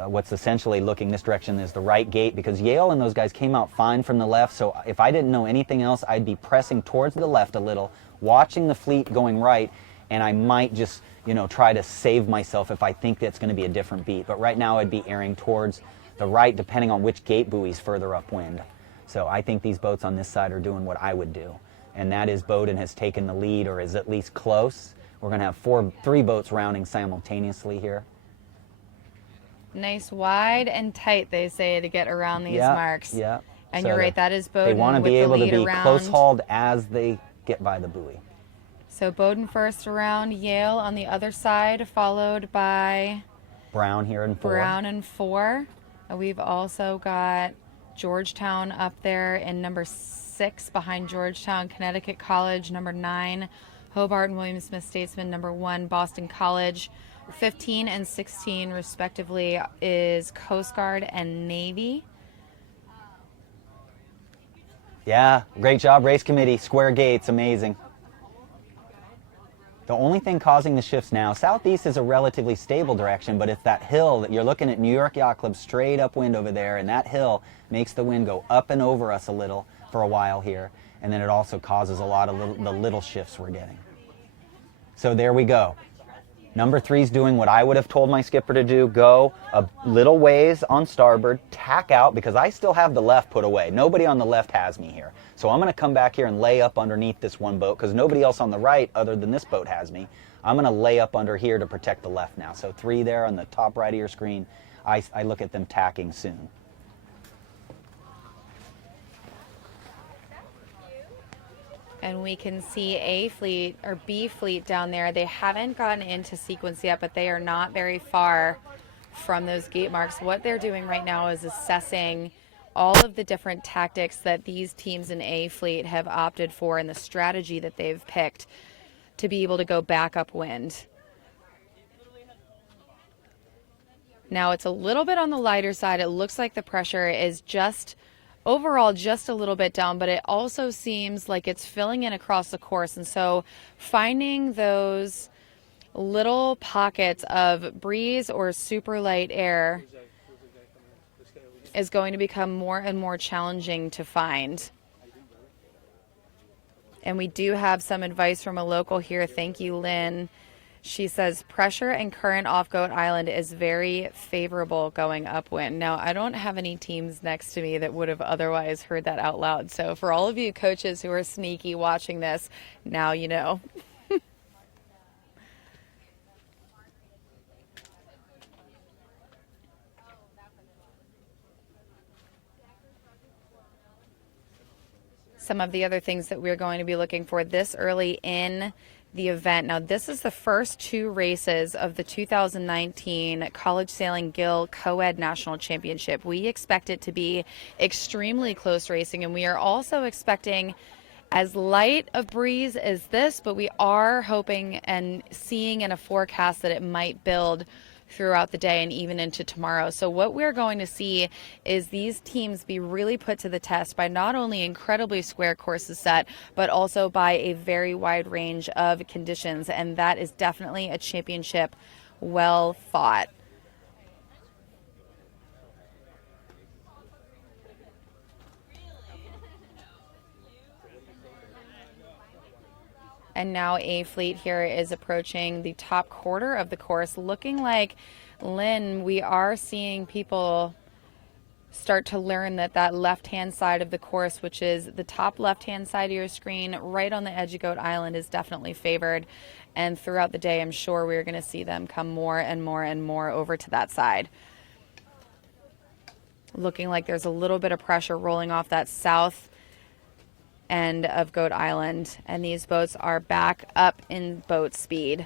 what's essentially looking this direction is the right gate, because Yale and those guys came out fine from the left. So if I didn't know anything else, I'd be pressing towards the left a little, watching the fleet going right, and I might just try to save myself if I think that's going to be a different beat. But right now I'd be airing towards the right, depending on which gate buoy's further upwind. So I think these boats on this side are doing what I would do, and that is Bowdoin has taken the lead, or is at least close. We're going to have three boats rounding simultaneously here. Nice wide and tight, they say, to get around these marks. Yeah. And So you're right, that is Bowdoin. They want to be with the able to lead be around. close hauled as they get by the buoy. So Bowdoin first around, Yale on the other side, followed by Brown here in 4. Brown in 4. We've also got Georgetown up there in number 6 behind Georgetown, Connecticut College, number 9, Hobart and William Smith Statesman, number 1, Boston College. 15 and 16 respectively is Coast Guard and Navy. Yeah, great job, race committee. Square gates, amazing. The only thing causing the shifts now, southeast is a relatively stable direction, but if that hill that you're looking at, New York Yacht Club, straight upwind over there, and that hill makes the wind go up and over us a little for a while here, and then it also causes a lot of the little shifts we're getting. So there we go. Number 3's doing what I would have told my skipper to do. Go a little ways on starboard, tack out, because I still have the left put away. Nobody on the left has me here. So I'm going to come back here and lay up underneath this one boat, because nobody else on the right other than this boat has me. I'm going to lay up under here to protect the left now. So 3 there on the top right of your screen. I look at them tacking soon. And we can see A fleet or B fleet down there. They haven't gotten into sequence yet, but they are not very far from those gate marks. What they're doing right now is assessing all of the different tactics that these teams in A fleet have opted for and the strategy that they've picked to be able to go back upwind. Now it's a little bit on the lighter side. It looks like the pressure is overall just a little bit down, but it also seems like it's filling in across the course. And so finding those little pockets of breeze or super light air is going to become more and more challenging to find. And we do have some advice from a local here. Thank you, Lynn. She says pressure and current off Goat Island is very favorable going upwind. Now, I don't have any teams next to me that would have otherwise heard that out loud. So for all of you coaches who are sneaky watching this, now you know. Some of the other things that we're going to be looking for this early in the event. Now, this is the first 2 races of the 2019 College Sailing Gill Coed National Championship. We expect it to be extremely close racing, and we are also expecting as light a breeze as this, but we are hoping and seeing in a forecast that it might build throughout the day and even into tomorrow. So what we're going to see is these teams be really put to the test by not only incredibly square courses set, but also by a very wide range of conditions. And that is definitely a championship well fought. And now A fleet here is approaching the top quarter of the course. Looking like, Lynn, we are seeing people start to learn that left-hand side of the course, which is the top left-hand side of your screen, right on the edge of Goat Island, is definitely favored. And throughout the day, I'm sure we're going to see them come more and more and more over to that side. Looking like there's a little bit of pressure rolling off that south end of Goat Island, and these boats are back up in boat speed.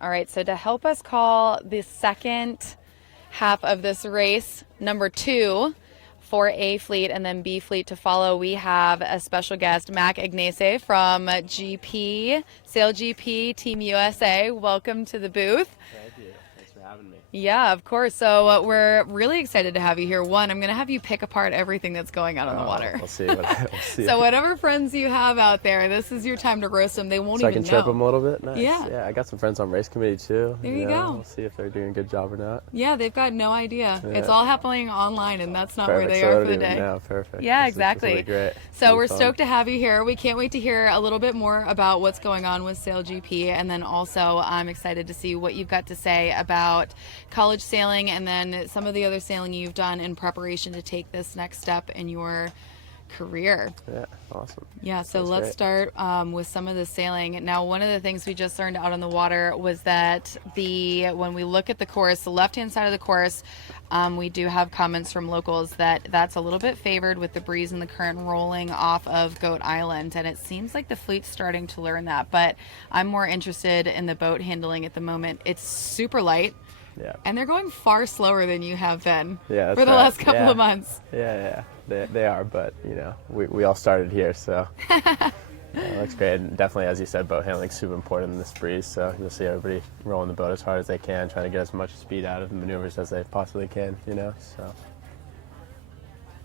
All right, so to help us call the second half of this race, number 2, for A fleet and then B fleet to follow, we have a special guest, Mac Ignace from GP, Sail GP, Team USA. Welcome to the booth. Thank you. Thanks for having me. Yeah, of course. So we're really excited to have you here. One, I'm going to have you pick apart everything that's going on in the water. We'll see. We'll see. So whatever friends you have out there, this is your time to roast them. They won't So I even can trip know. them a little bit? Nice. Yeah. Yeah, I got some friends on race committee too. There you go. We'll see if they're doing a good job or not. Yeah, they've got no idea. Yeah. It's all happening online, and that's not Perfect. where they So I are don't for the even day. know. Perfect. Yeah, This exactly. will be great. So It'll be we're fun. stoked to have you here. We can't wait to hear a little bit more about what's going on with Sail GP, and then also I'm excited to see what you've got to say about college sailing and then some of the other sailing you've done in preparation to take this next step in your career. Yeah, awesome. Yeah, so Sounds let's great. start with some of the sailing. Now, one of the things we just learned out on the water was that when we look at the course, the left-hand side of the course, we do have comments from locals that that's a little bit favored with the breeze and the current rolling off of Goat Island, and it seems like the fleet's starting to learn that, but I'm more interested in the boat handling at the moment. It's super light. Yeah. And they're going far slower than you have been Yeah, that's for the right. last couple Yeah. of months. Yeah. They are, but we all started here, so it looks great. And definitely, as you said, boat handling is super important in this breeze. So you'll see everybody rolling the boat as hard as they can, trying to get as much speed out of the maneuvers as they possibly can. So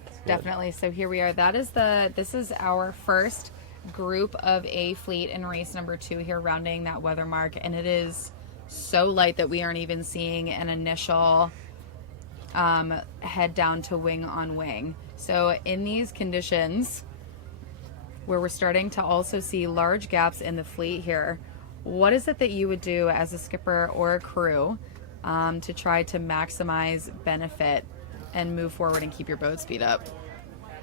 it's good. Definitely. So here we are. This is our first group of A fleet in race number 2 here, rounding that weather mark, and it is so light that we aren't even seeing an initial head down to wing on wing. So in these conditions where we're starting to also see large gaps in the fleet here, what is it that you would do as a skipper or a crew to try to maximize benefit and move forward and keep your boat speed up?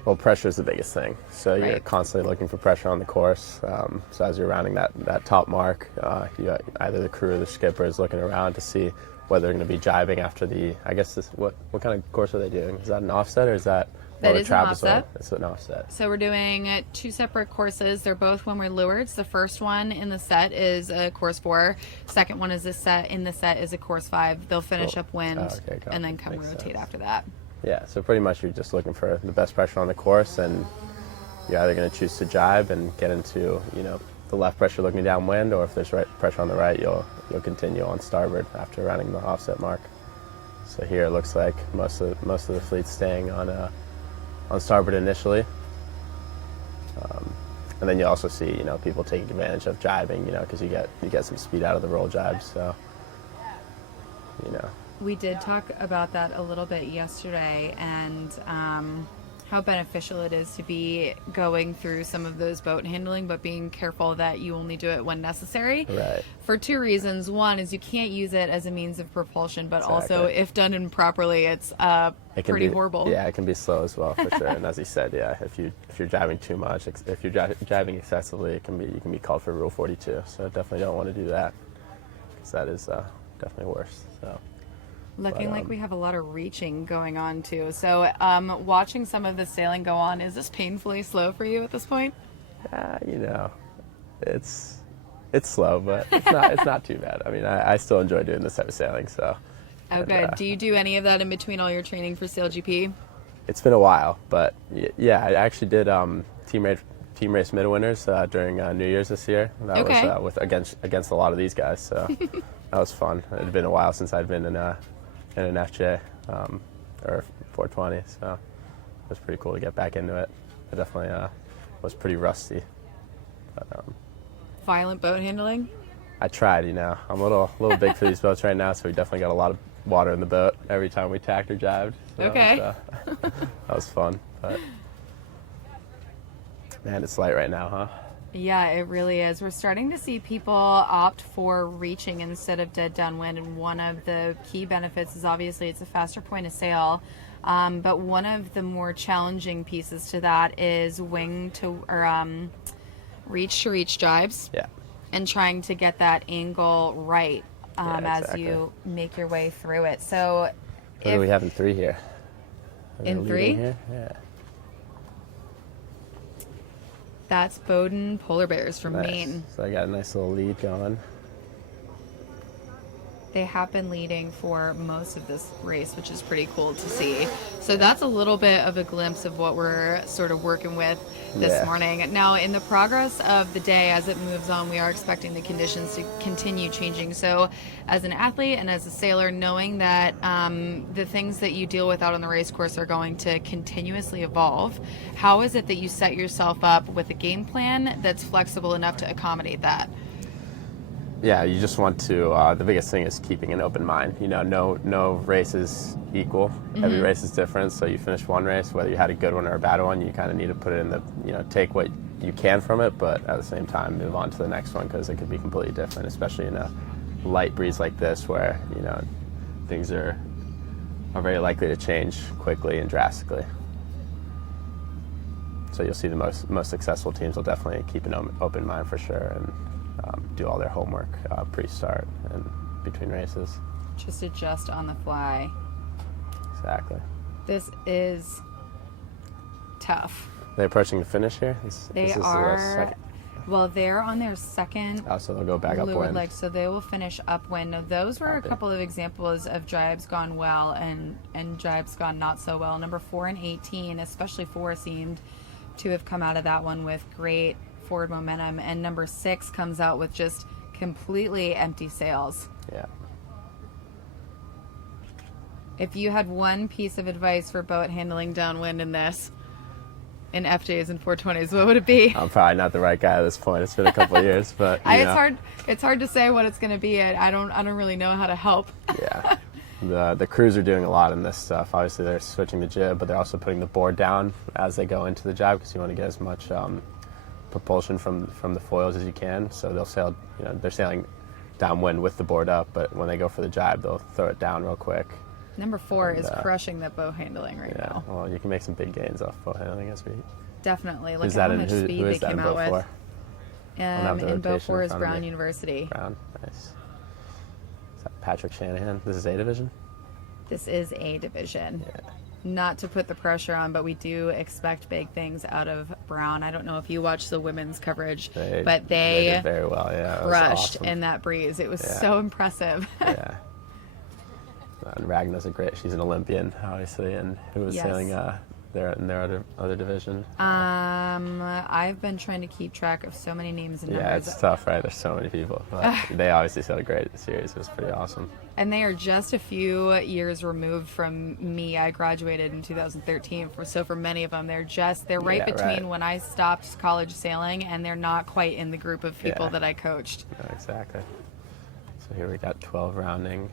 Well, pressure is the biggest thing. So you're Right. constantly looking for pressure on the course. So as you're rounding that top mark, either the crew or the skipper is looking around to see whether they're going to be jibing after what kind of course are they doing? Is that an offset or is that That more is an trapezoid? offset. It's an offset. So we're doing 2 separate courses. They're both when we're lewards. The first one in the set is a course 4. Second one is is a course 5. They'll finish Cool. up wind Oh, okay, got and it. then come Makes rotate sense. after that. Yeah, so pretty much you're just looking for the best pressure on the course, and you're either going to choose to jibe and get into the left pressure looking downwind, or if there's right pressure on the right, you'll continue on starboard after rounding the offset mark. So here it looks like most of the fleet's staying on starboard initially, and then you also see people taking advantage of jibing, because you get some speed out of the roll jibe. So We did talk about that a little bit yesterday, and how beneficial it is to be going through some of those boat handling, but being careful that you only do it when necessary. Right. For 2 reasons. One is you can't use it as a means of propulsion, but also Exactly. if done improperly, it's It can pretty be, horrible. Yeah, it can be slow as well, for sure. And as he said, yeah, if you're jiving too much, if you're jiving excessively, you can be called for Rule 42. So definitely don't want to do that, because that is definitely worse. So Looking like we have a lot of reaching going on too. So watching some of the sailing go on, is this painfully slow for you at this point? it's slow, but it's not too bad. I mean, I still enjoy doing this type of sailing. So Oh, good. Do you do any of that in between all your training for Sail GP? it's been a while, but yeah, I actually did team race midwinters during New Year's this year. That Okay. was against a lot of these guys, so that was fun. It had been a while since I'd been in an FJ or 420, so it was pretty cool to get back into it. I definitely was pretty rusty, but Violent boat handling? I tried. I'm a little big for these boats right now, so we definitely got a lot of water in the boat every time we tacked or jibed. So Okay. that was fun, but man, it's light right now, huh? Yeah, it really is. We're starting to see people opt for reaching instead of dead downwind, and one of the key benefits is obviously it's a faster point of sail. But one of the more challenging pieces to that is reach to reach jibes. Yeah. And trying to get that angle right Yeah, as you make your way through it. So What do we have in 3 here? Are they In leading 3? Here? Yeah. that's Bowden Polar Bears from Nice. Maine. So I got a nice little lead going. They have been leading for most of this race, which is pretty cool to see. So that's a little bit of a glimpse of what we're sort of working with this morning. Now, in the progress of the day, as it moves on, we are expecting the conditions to continue changing. So as an athlete and as a sailor, knowing that the things that you deal with out on the race course are going to continuously evolve, how is it that you set yourself up with a game plan that's flexible enough to accommodate that? Yeah, you just want to, the biggest thing is keeping an open mind. You know, no race is equal. Every race is different. So you finish one race, whether you had a good one or a bad one, you kind of need to put it in the, you know, take what you can from it, but at the same time move on to the next one, because it could be completely different, especially in a light breeze like this where, you know, things are very likely to change quickly and drastically. So you'll see the most successful teams will definitely keep an open mind for sure, and do all their homework pre-start and between races. Just adjust on the fly. Exactly. This is tough. They're approaching the finish here? They are. Well, they're on their second Oh, so they'll go back leeward upwind. leg, so they will finish upwind. Now, those were a couple of examples of jibes gone well and jibes gone not so well. Number 4 and 18, especially 4, seemed to have come out of that one with great forward momentum, and number 6 comes out with just completely empty sails. Yeah. If you had one piece of advice for boat handling downwind in this, in FJs and 420s, what would it be? I'm probably not the right guy at this point. It's been a couple of years, but it's hard to say what it's going to be. I don't really know how to help. Yeah. The crews are doing a lot in this stuff. Obviously, they're switching the jib, but they're also putting the board down as they go into the jibe, because you want to get as much propulsion from the foils as you can. So they'll sail, you know, they're sailing downwind with the board up, but when they go for the jibe, they'll throw it down real quick. Number 4 is crushing that bow handling right Yeah, now. well, you can make some big gains off bow handling as we. Definitely. Look Who's at that how in? much speed Who they is that came in out boat with. 4? In boat rotation 4 in is front of Brown me. University. Brown, nice. Is that Patrick Shanahan? This is A division? This is A division. Yeah. Not to put the pressure on, but we do expect big things out of Brown. I don't know if you watched the women's coverage, but they did very well. Yeah, it was crushed awesome. in that breeze. It was so impressive. Yeah. And Ragna's she's an Olympian, obviously, and who was sailing in their other division. I've been trying to keep track of so many names and numbers. Yeah, it's tough, right? There's so many people. But they obviously sailed a great series. It was pretty awesome. And they are just a few years removed from me. I graduated in 2013. So for many of them, they're right between when I stopped college sailing, and they're not quite in the group of people that I coached. No, exactly. So here we got 12 rounding.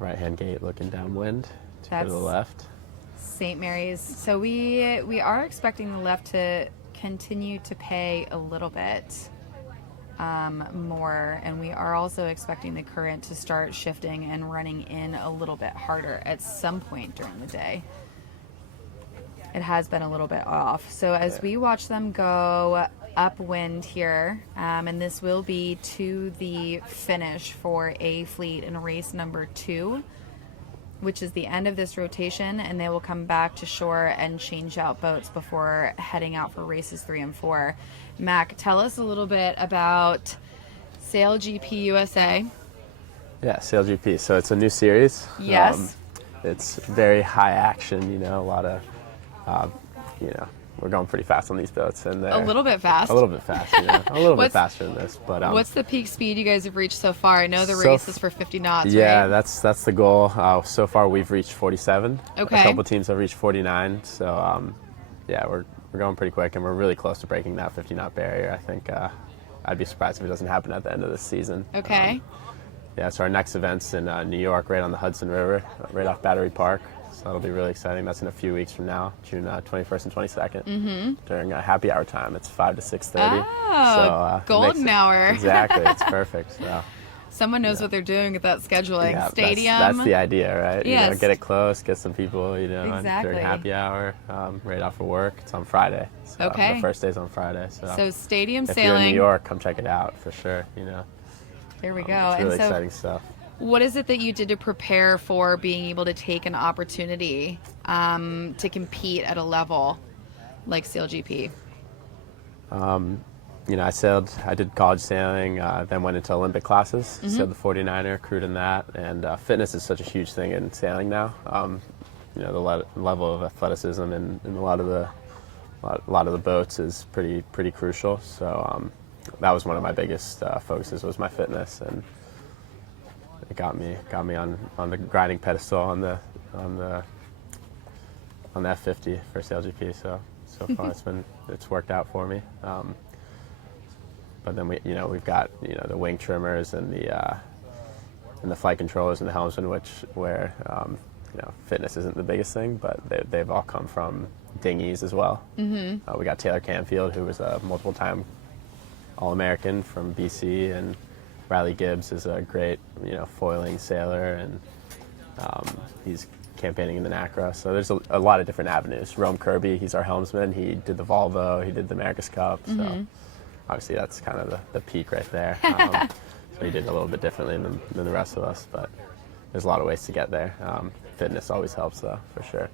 Right-hand gate looking downwind to the left. St. Mary's. So we are expecting the left to continue to pay a little bit more, and we are also expecting the current to start shifting and running in a little bit harder at some point during the day. It has been a little bit off. So as we watch them go upwind here, and this will be to the finish for A Fleet in race number 2, which is the end of this rotation, and they will come back to shore and change out boats before heading out for races 3 and 4. Mac, tell us a little bit about Sail GP USA. Yeah, Sail GP. So it's a new series. Yes. It's very high action, you know, a lot of, we're going pretty fast on these boats. And A little bit fast. A little bit fast, a little bit faster than this. But what's the peak speed you guys have reached so far? I know the race is for 50 knots, yeah, right? that's the goal. So far we've reached 47. Okay. A couple teams have reached 49. So, we're going pretty quick, and we're really close to breaking that 50-knot barrier. I think I'd be surprised if it doesn't happen at the end of this season. Okay. So our next event's in New York, right on the Hudson River, right off Battery Park. So that'll be really exciting. That's in a few weeks from now, June 21st and 22nd, during happy hour time. It's 5 to 6:30. Oh, golden hour. Exactly, it's perfect. So. Someone knows what they're doing with that scheduling. Yeah, Stadium. That's the idea, right? Yes. You know, get it close, get some people, Exactly. during happy hour, right off of work. It's on Friday. So Okay. The first day's on Friday. So stadium if sailing. you're in New York, come check it out for sure. There we go. It's really and so, exciting stuff. what is it that you did to prepare for being able to take an opportunity to compete at a level like Sail GP? I did college sailing, then went into Olympic classes, sailed the 49er, crewed in that, and fitness is such a huge thing in sailing now. The level of athleticism in a lot of the boats is pretty crucial. So that was one of my biggest focuses, was my fitness, and it got me on the grinding pedestal on the F50 for SailGP. So far it's worked out for me. But then we've got the wing trimmers and the flight controllers and the helmsmen, where fitness isn't the biggest thing, but they've all come from dinghies as well. Mm-hmm. We got Taylor Canfield, who was a multiple-time All-American from BC, and Riley Gibbs is a great foiling sailor, and he's campaigning in the NACRA. So there's a lot of different avenues. Rome Kirby, he's our helmsman. He did the Volvo, he did the America's Cup. So. Mm-hmm. Obviously, that's kind of the peak right there. So he did it a little bit differently than the rest of us, but there's a lot of ways to get there. Fitness always helps, though, for sure.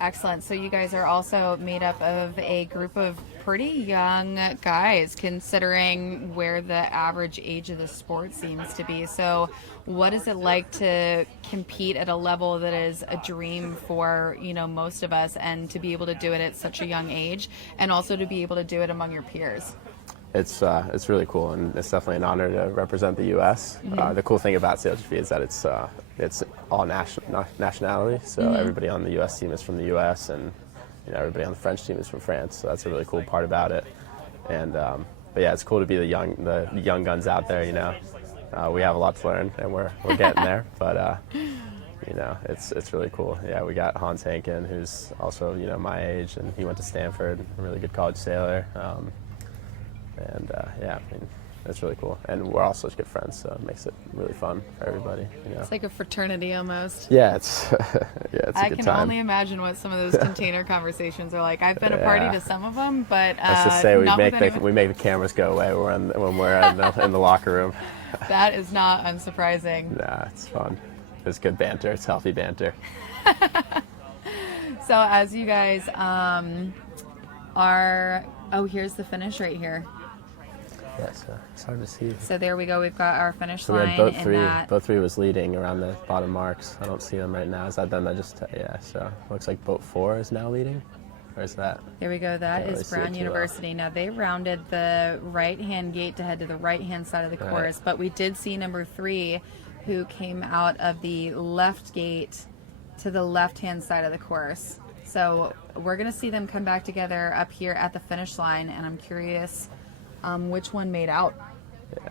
Excellent. So you guys are also made up of a group of pretty young guys, considering where the average age of the sport seems to be. So what is it like to compete at a level that is a dream for, most of us, and to be able to do it at such a young age, and also to be able to do it among your peers? It's really cool, and it's definitely an honor to represent the U.S. Mm-hmm. The cool thing about SailGP is that it's all nationality, so mm-hmm. everybody on the U.S. team is from the U.S., and everybody on the French team is from France. So that's a really cool part about it. And but yeah, it's cool to be the young guns out there. We have a lot to learn, and we're getting there. But it's really cool. Yeah, we got Hans Hanken, who's also my age, and he went to Stanford, a really good college sailor. It's really cool, and we're all such good friends, so it makes it really fun for everybody. It's like a fraternity almost. Yeah, it's a good time. I can only imagine what some of those container conversations are like. I've been a party to some of them, but let's just say we make the cameras go away when we're in the locker room. That is not unsurprising. Nah, it's fun. It's good banter. It's healthy banter. So as you guys are, here's the finish right here. Yeah, so it's hard to see. So there we go. We've got our finish line. We had boat three. Boat three was leading around the bottom marks. I don't see them right now. Is that them? So looks like boat 4 is now leading. Or is that? There we go. That is Brown University. Now they rounded the right-hand gate to head to the right-hand side of the course, right. But we did see number 3, who came out of the left gate to the left-hand side of the course. So we're going to see them come back together up here at the finish line, and I'm curious which one made out. Yeah.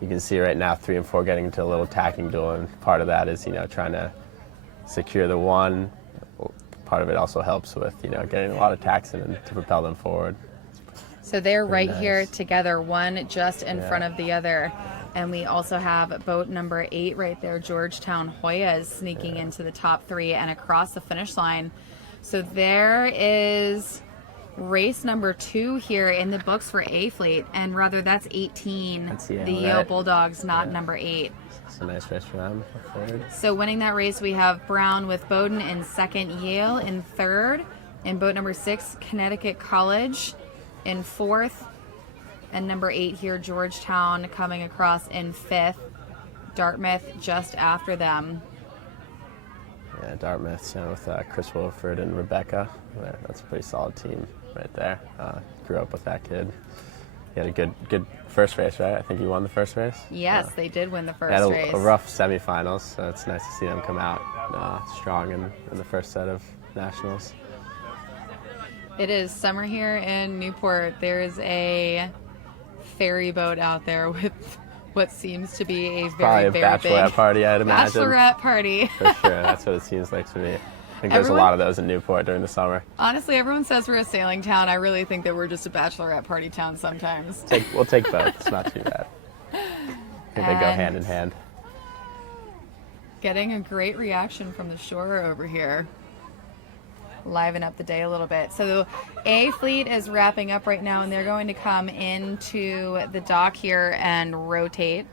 You can see right now 3 and 4 getting into a little tacking duel, and part of that is, trying to secure the one. Part of it also helps with, getting a lot of tacks in to propel them forward. So they're right here together, one just in front of the other. And we also have boat number 8 right there, Georgetown Hoya, is sneaking into the top 3 and across the finish line. So there is race number 2 here in the books for A Fleet, and rather that's 18, the Yale Bulldogs, not number 8. It's a nice race for them. Third. So winning that race, we have Brown with Bowdoin in 2nd, Yale in 3rd, and boat number 6, Connecticut College in 4th, and number 8 here, Georgetown, coming across in 5th. Dartmouth just after them. Yeah, Dartmouth with Chris Wilford and Rebecca. That's a pretty solid team right there. Grew up with that kid. He had a good first race, right? I think he won the first race. Yes, they did win the first race. Had a rough semifinals, so it's nice to see them come out strong in the first set of nationals. It is summer here in Newport. There is a ferry boat out there with what seems to be a very big bachelorette party, I'd imagine. Bachelorette party. For sure, that's what it seems like to me. I think there's a lot of those in Newport during the summer. Honestly, everyone says we're a sailing town. I really think that we're just a bachelorette party town sometimes. We'll take both. It's not too bad. I think they go hand in hand. Getting a great reaction from the shore over here. Liven up the day a little bit. So A Fleet is wrapping up right now, and they're going to come into the dock here and rotate.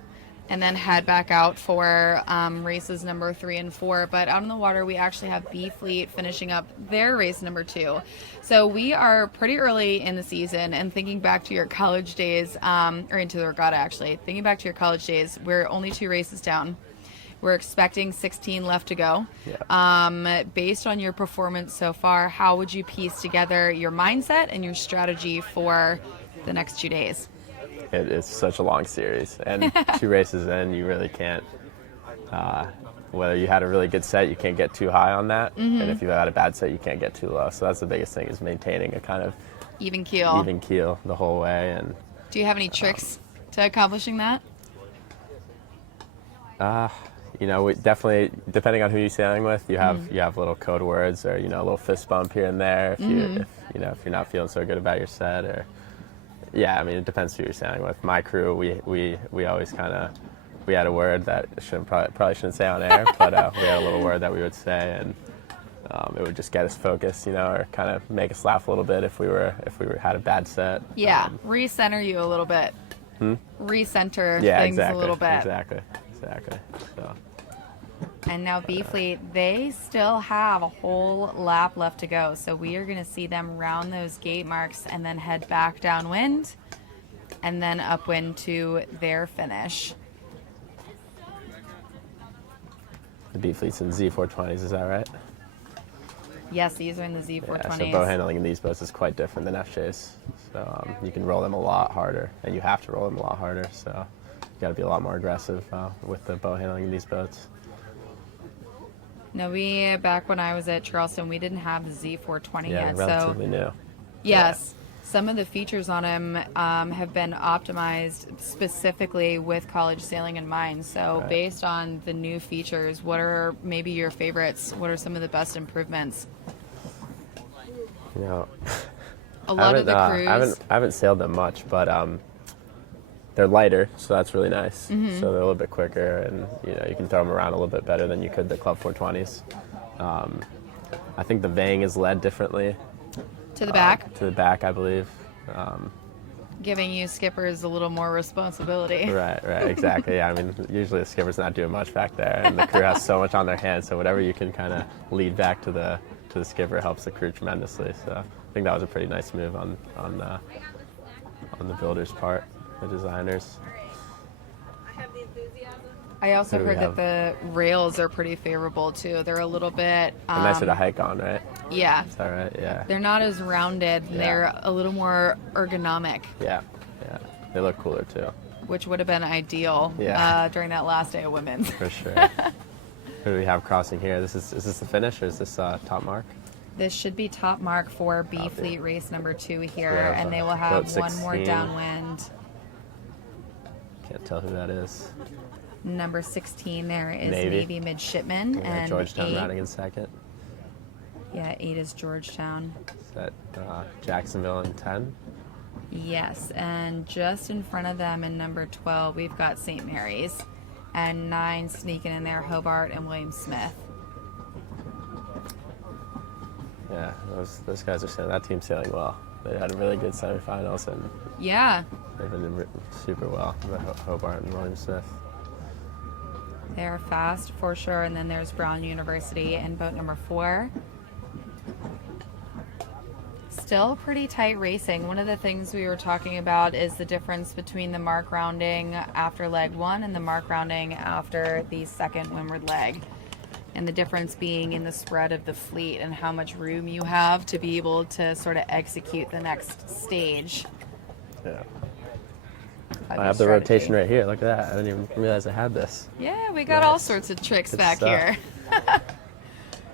and then head back out for races number 3 and 4. But out on the water, we actually have B Fleet finishing up their race number 2. So we are pretty early in the season, and thinking back to your college days, or into the regatta actually, thinking back to your college days, we're only 2 races down. We're expecting 16 left to go. Yeah. Based on your performance so far, how would you piece together your mindset and your strategy for the next 2 days? It is such a long series, and 2 races in, you really can't. Whether you had a really good set, you can't get too high on that, and if you had a bad set, you can't get too low. So that's the biggest thing, is maintaining a kind of even keel the whole way. And do you have any tricks to accomplishing that? you know, we definitely, depending on who you're sailing with, you have little code words, or, you know, a little fist bump here and there if if you're not feeling so good about your set, or I mean, it depends who you're sailing with. My crew, we always kind of, we had a word that probably shouldn't say on air, but we had a little word that we would say, and it would just get us focused, you know, or kind of make us laugh a little bit if we had a bad set. Yeah, recenter you a little bit. Recenter things exactly, a little bit. Exactly. So. And now B Fleet, they still have a whole lap left to go. So we are going to see them round those gate marks and then head back downwind and then upwind to their finish. The B Fleet's in Z420s, is that right? Yes, these are in the Z420s. Yeah, so bow handling in these boats is quite different than FJ's. So you can roll them a lot harder, and you have to roll them a lot harder. So you got to be a lot more aggressive with the bow handling in these boats. No, back when I was at Charleston, we didn't have the Z420 yet. Relatively new. Yes. Some of the features on them have been optimized specifically with college sailing in mind. So based on the new features, what are maybe your favorites? What are some of the best improvements? You know, a lot of the crews. I haven't sailed them much, but they're lighter, so that's really nice. So they're a little bit quicker, and you know, you can throw them around a little bit better than you could the Club 420s. I think the vang is led differently. To the back? To the back, I believe. Giving you skippers a little more responsibility. Right, exactly. Yeah, I mean, usually the skipper's not doing much back there, and the crew has so much on their hands, so whatever you can kind of lead back to the skipper helps the crew tremendously. So I think that was a pretty nice move on the builder's part, the designers. I also heard that the rails are pretty favorable too. They're a little bit they're nicer to hike on, right? Yeah. Is that right? Yeah. They're not as rounded. Yeah. They're a little more ergonomic. Yeah. They look cooler too. Which would have been ideal during that last day of women's. For sure. Who do we have crossing here? Is this the finish, or is this top mark? This should be top mark for B Fleet race number 2 here, and they will boat have 16. one more downwind. Can't tell who that is. Number 16 there is Navy Midshipman, and Georgetown 8, riding in second. Yeah, 8 is Georgetown. Is that Jacksonville in 10? Yes, and just in front of them in number 12, we've got St. Mary's, and 9 sneaking in there, Hobart and William Smith. Yeah, those guys are sailing. That team's sailing well. They had a really good semifinals, and they've been doing super well. Hobart and William Smith. They're fast for sure, and then there's Brown University in boat number 4. Still pretty tight racing. One of the things we were talking about is the difference between the mark rounding after leg 1 and the mark rounding after the second windward leg. And the difference being in the spread of the fleet and how much room you have to be able to sort of execute the next stage. Yeah. I have the rotation right here. Look at that. I didn't even realize I had this. Yeah, we got all sorts of tricks back here.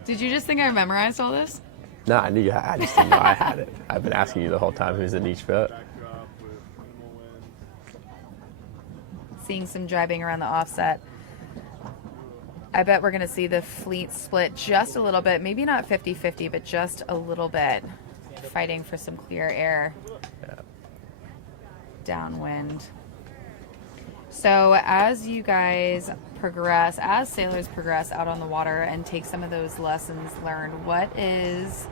Did you just think I memorized all this? No, I knew you had. I just didn't know I had it. I've been asking you the whole time who's in each boat. Seeing some driving around the offset. I bet we're going to see the fleet split just a little bit. Maybe not 50-50, but just a little bit. Fighting for some clear air. Yeah. Downwind. So as you guys progress, as sailors progress out on the water and take some of those lessons learned, what is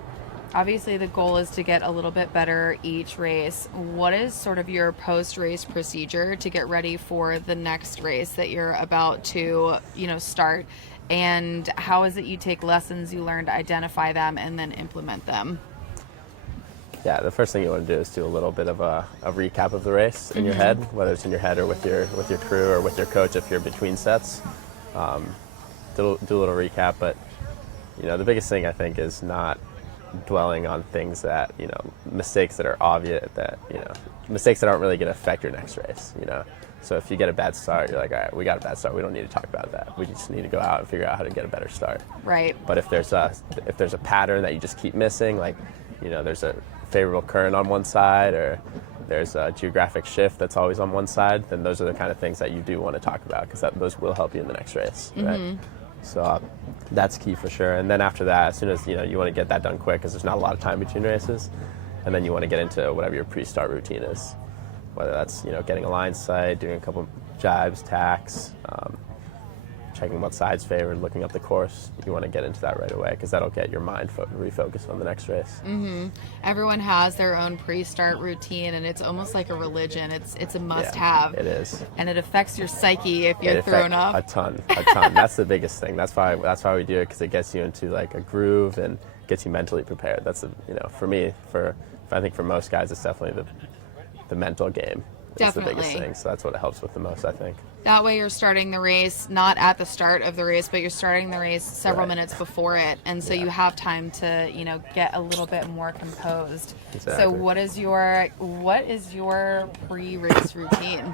Obviously, the goal is to get a little bit better each race. What is sort of your post-race procedure to get ready for the next race that you're about to, start? And how is it you take lessons you learn to identify them and then implement them? Yeah, the first thing you want to do is do a little bit of a recap of the race in your head, whether it's in your head or with your crew or with your coach if you're between sets. Do a little recap, but the biggest thing I think is not dwelling on things that mistakes that are obvious, that mistakes that aren't really going to affect your next race. So if you get a bad start, you're like, all right, we got a bad start. We don't need to talk about that. We just need to go out and figure out how to get a better start. Right. But if there's a pattern that you just keep missing, like there's a favorable current on one side, or there's a geographic shift that's always on one side, then those are the kind of things that you do want to talk about, because those will help you in the next race. Right. So that's key for sure. And then after that, as soon as you want to get that done quick, because there's not a lot of time between races, and then you want to get into whatever your pre-start routine is, whether that's getting a line sight, doing a couple jibes, tacks, checking what side's favored, looking up the course. You want to get into that right away, because that'll get your mind refocused on the next race. Everyone has their own pre-start routine, and it's almost like a religion. It's a must-have. It is, and it affects your psyche if you're thrown off. A ton. That's the biggest thing. That's why we do it, because it gets you into like a groove and gets you mentally prepared. That's for me, I think for most guys, it's definitely the mental game. It's the biggest thing. So that's what it helps with the most, I think. That way you're starting the race not at the start of the race, but you're starting the race several minutes before it, and so you have time to get a little bit more composed. Exactly. So what is your pre-race routine?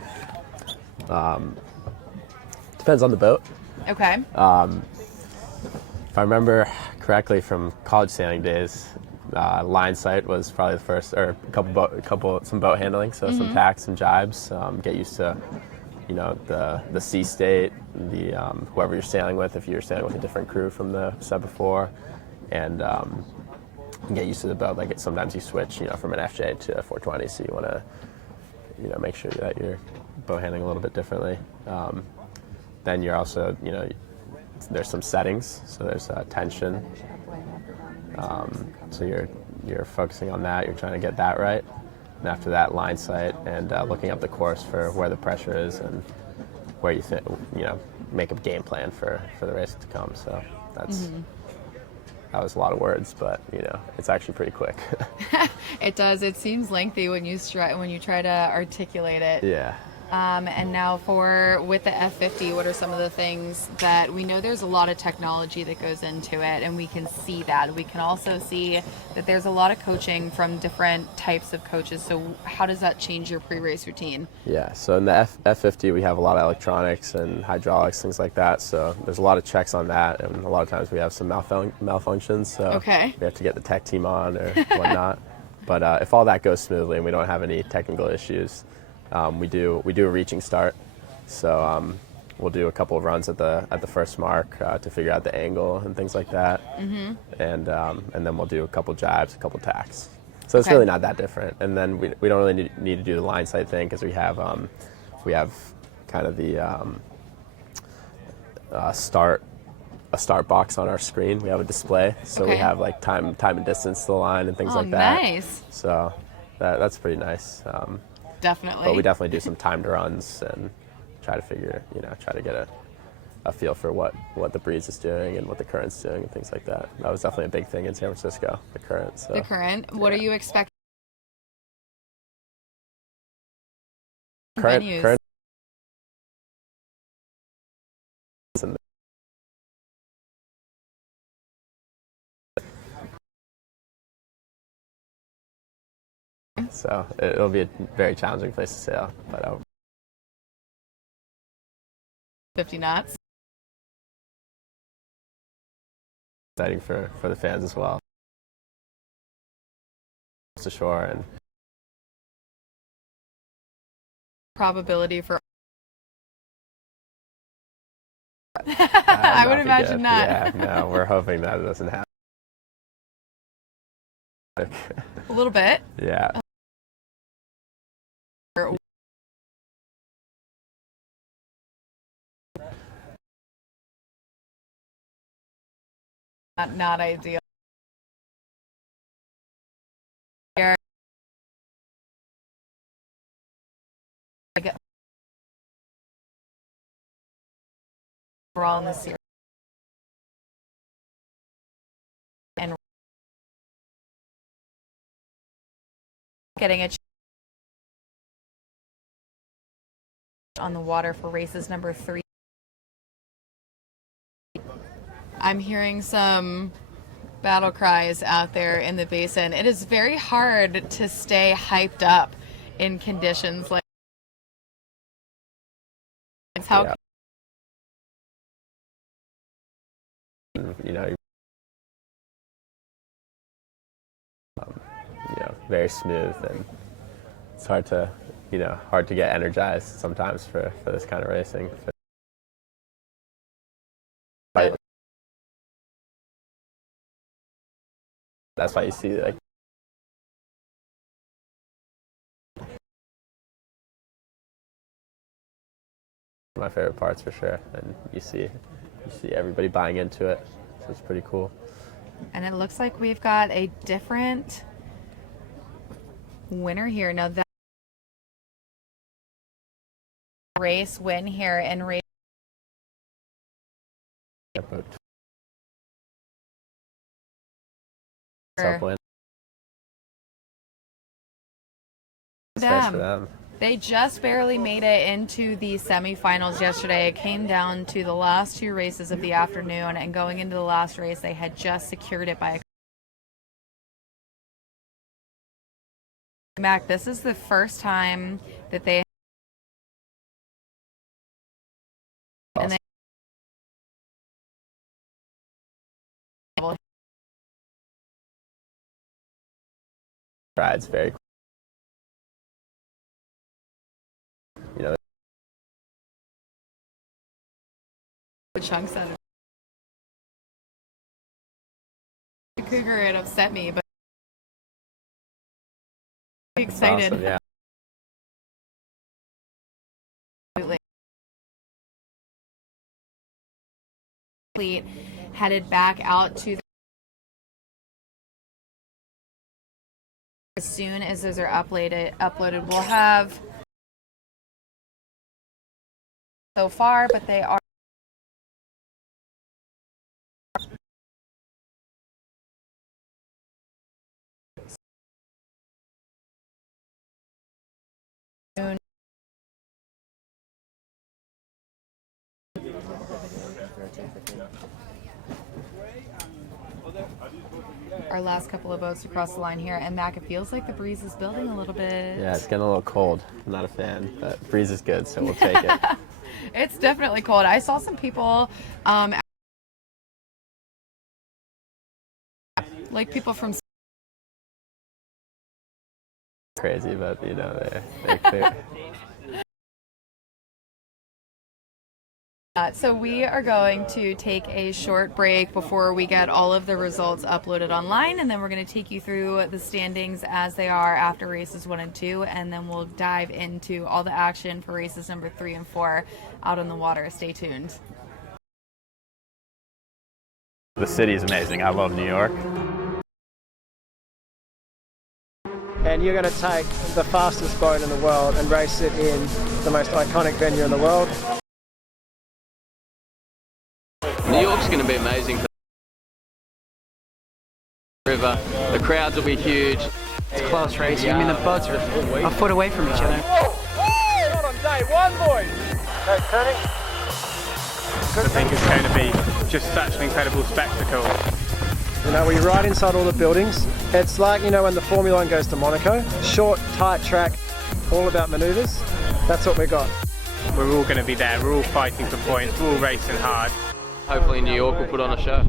Depends on the boat. Okay. If I remember correctly from college sailing days, line sight was probably the first, or some boat handling, so some tacks, some jibes, get used to the sea state, the whoever you're sailing with, if you're sailing with a different crew from the set before, and get used to the boat. Like sometimes you switch from an FJ to a 420, so you want to make sure that you're boat handling a little bit differently. Then you're also there's some settings, so there's tension. So you're focusing on that. You're trying to get that right. And after that, line sight and looking up the course for where the pressure is and where you think make a game plan for the race to come. So that was a lot of words, but it's actually pretty quick. It does. It seems lengthy when you try to articulate it. Yeah. And now with the F50, what are some of the things that we know? There's a lot of technology that goes into it, and we can see that. We can also see that there's a lot of coaching from different types of coaches. So how does that change your pre-race routine? Yeah, so in the F50, we have a lot of electronics and hydraulics, things like that. So there's a lot of checks on that, and a lot of times we have some malfunctions. So we have to get the tech team on or whatnot. But if all that goes smoothly and we don't have any technical issues, we do a reaching start, so we'll do a couple of runs at the first mark to figure out the angle and things like that, and then we'll do a couple jibes, a couple tacks. So it's really not that different. And then we don't really need to do the line sight thing, because we have kind of the start box on our screen. We have a display, so we have like time and distance to the line and things like that. Nice. So that's pretty nice. Definitely. But we definitely do some timed runs and try to get a feel for what the breeze is doing and what the current's doing and things like that. That was definitely a big thing in San Francisco, the current. So. The current. What are you expecting? Current. So it'll be a very challenging place to sail, but 50 knots. Exciting for the fans as well. To shore and probability for. I would imagine not. Yeah, no, we're hoping that it doesn't happen. A little bit. Yeah. Not ideal. overall in the series. And getting a on the water for races number 3. I'm hearing some battle cries out there in the basin. It is very hard to stay hyped up in conditions like how Yeah. You know, very smooth, and it's hard to get energized sometimes for this kind of racing. That's why you see like my favorite parts for sure, and you see everybody buying into it, so it's pretty cool. And it looks like we've got a different winner here. Now that race win here in race Win. Nice for them. They just barely made it into the semifinals yesterday. It came down to the last 2 races of the afternoon, and going into the last race, they had just secured it by a Mac. This is the first time that they Awesome. Rides very, the chunks out of the cougar. It upset me, but I'm excited. awesome, yeah. Headed back out to as soon as those are uploaded, we'll have so far, but they are soon. Our last couple of boats across the line here, and Mac, it feels like the breeze is building a little bit. Yeah, it's getting a little cold. I'm not a fan, but breeze is good, so we'll take it. It's definitely cold. I saw some people, like people from Crazy, but they're clear. So we are going to take a short break before we get all of the results uploaded online, and then we're going to take you through the standings as they are after races 1 and 2, and then we'll dive into all the action for races number 3 and 4 out on the water. Stay tuned. The city is amazing. I love New York. And you're going to take the fastest boat in the world and race it in the most iconic venue in the world. New York's going to be amazing. River, the crowds will be huge. It's close racing. I mean, the boats are a foot away from each other. Not on day 1, boys. Okay, turning. I think it's going to be just such an incredible spectacle. We're right inside all the buildings. It's like, when the Formula 1 goes to Monaco. Short, tight track, all about manoeuvres. That's what we got. We're all going to be there. We're all fighting for points. We're all racing hard. Hopefully New York will put on a show.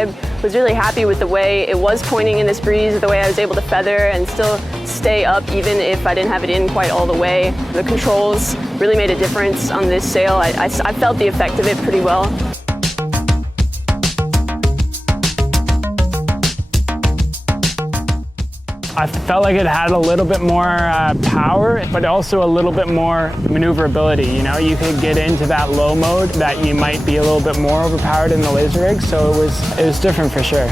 I was really happy with the way it was pointing in this breeze, the way I was able to feather and still stay up even if I didn't have it in quite all the way. The controls really made a difference on this sail. I felt the effect of it pretty well. I felt like it had a little bit more power, but also a little bit more maneuverability. You know, you could get into that low mode that you might be a little bit more overpowered in the laser rig, so it was different for sure.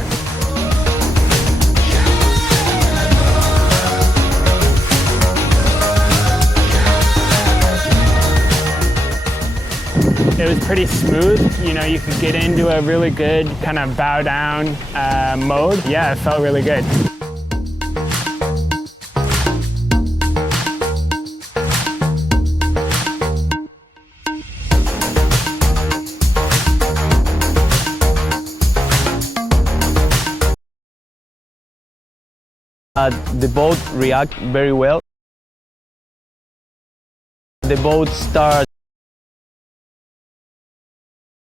It was pretty smooth. You know, you could get into a really good kind of bow down mode. Yeah, it felt really good. The boat reacts very well. The boat starts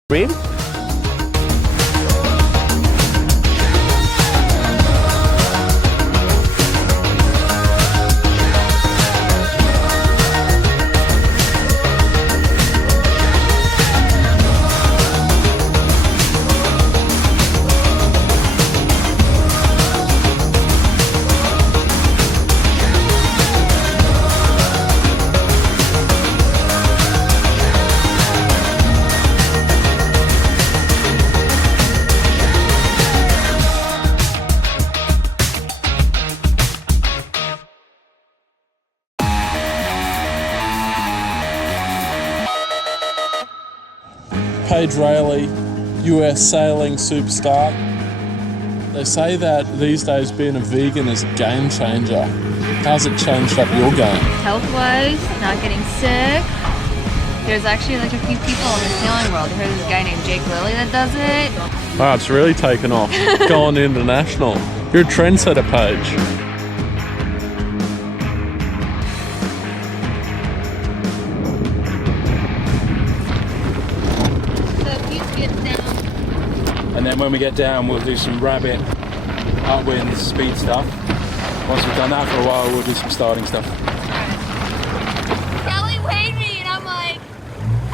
breathe. Paige Rayleigh, US sailing superstar. They say that these days being a vegan is a game changer. How's it changed up your game? Health-wise, not getting sick. There's actually like a few people in the sailing world. There's this guy named Jake Lilly that does it. Wow, it's really taken off. Going international. You're a trendsetter, Paige. And then when we get down, we'll do some rabbit, upwind, speed stuff. Once we've done that for a while, we'll do some starting stuff. Kelly weighed me and I'm like,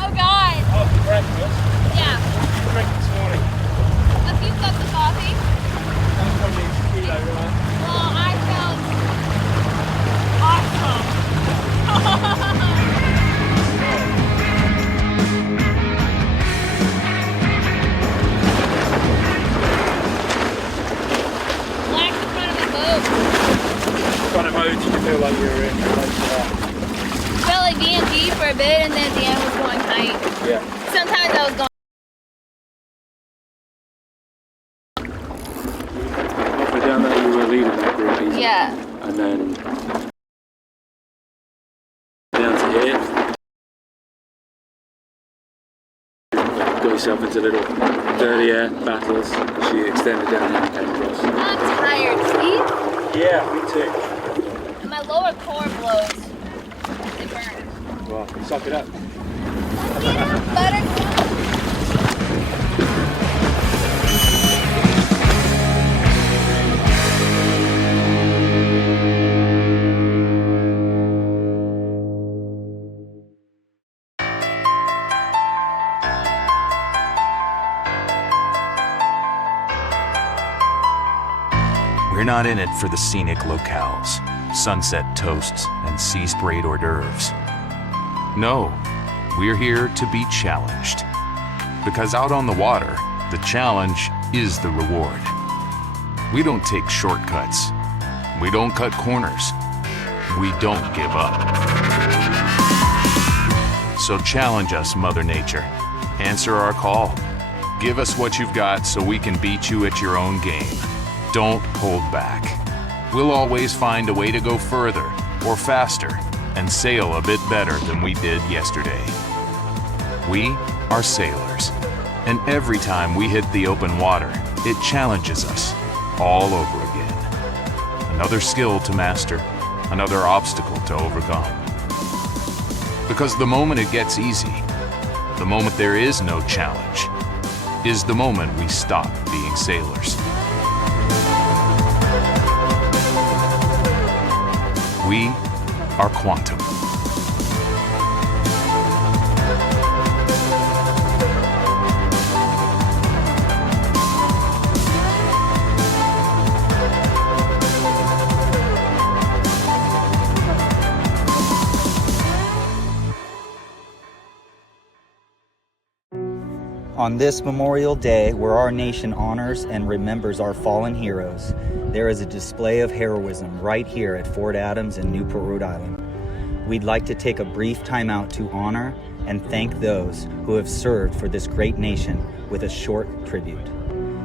oh God. Oh, for breakfast? Yeah. Drink this morning. A few cups of coffee. That's probably a kilo, right? Well, I felt awesome. What kind of mode did you feel like you were in? Felt like DMG for a bit and then at the end was going tight. Yeah. Sometimes I was going. Halfway down that, you were leading that group easy. Yeah. And then down to here. Got yourself into little dirty air battles. She extended down and came across. I'm tired, see? Yeah, me too. And my lower core blows. It burns. Well, suck it up. We're not in it for the scenic locales, sunset toasts, and sea-sprayed hors d'oeuvres. No, we're here to be challenged. Because out on the water, the challenge is the reward. We don't take shortcuts. We don't cut corners. We don't give up. So challenge us, Mother Nature. Answer our call. Give us what you've got so we can beat you at your own game. Don't hold back. We'll always find a way to go further or faster and sail a bit better than we did yesterday. We are sailors, and every time we hit the open water, it challenges us all over again. Another skill to master, another obstacle to overcome. Because the moment it gets easy, the moment there is no challenge, is the moment we stop being sailors. We are quantum. On this Memorial Day, where our nation honors and remembers our fallen heroes, there is a display of heroism right here at Fort Adams in Newport, Rhode Island. We'd like to take a brief time out to honor and thank those who have served for this great nation with a short tribute.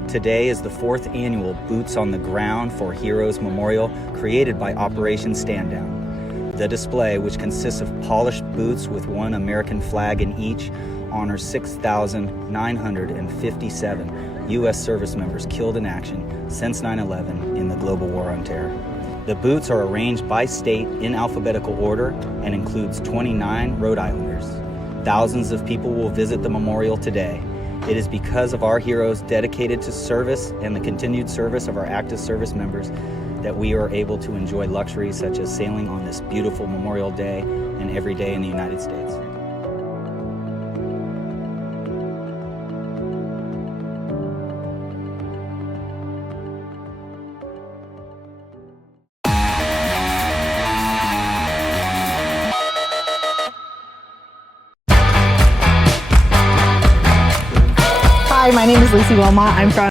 Today is the 4th annual Boots on the Ground for Heroes Memorial created by Operation Stand Down. The display, which consists of polished boots with one American flag in each, honors 6,957 U.S. service members killed in action since 9/11 in the global war on terror. The boots are arranged by state in alphabetical order and includes 29 Rhode Islanders. Thousands of people will visit the memorial today. It is because of our heroes dedicated to service and the continued service of our active service members that we are able to enjoy luxuries such as sailing on this beautiful Memorial Day and every day in the United States. Hi, my name is Lucy Wilmot. I'm from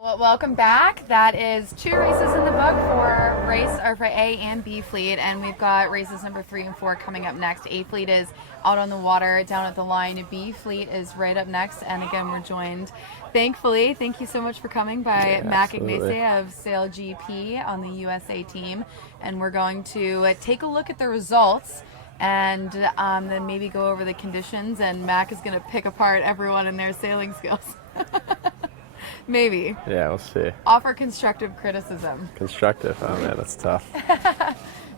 Well, welcome back. That is 2 races in the book for A and B fleet, and we've got races number 3 and 4 coming up next. A fleet is out on the water down at the line. B fleet is right up next, and again we're joined, thankfully, thank you so much for coming, by Mac Ignace of Sail GP on the USA team, and we're going to take a look at the results and then maybe go over the conditions, and Mac is going to pick apart everyone and their sailing skills. Maybe. Yeah, we'll see. Offer constructive criticism. Constructive? Oh man, that's tough.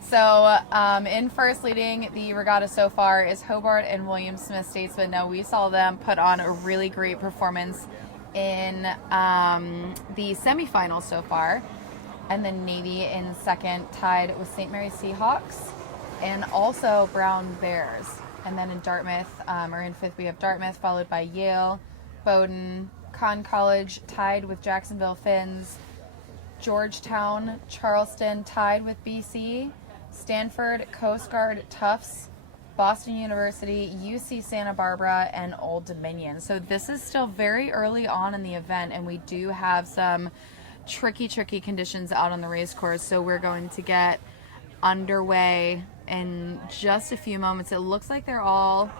So in first leading the regatta so far is Hobart and William Smith Statesman. Now we saw them put on a really great performance in the semifinals so far. And then Navy in second, tied with St. Mary's Seahawks and also Brown Bears. And then in Dartmouth, or in fifth, we have Dartmouth, followed by Yale, Bowdoin, Conn College tied with Jacksonville Finns, Georgetown, Charleston tied with BC, Stanford, Coast Guard, Tufts, Boston University, UC Santa Barbara, and Old Dominion. So this is still very early on in the event, and we do have some tricky conditions out on the race course. So we're going to get underway in just a few moments. It looks like they're all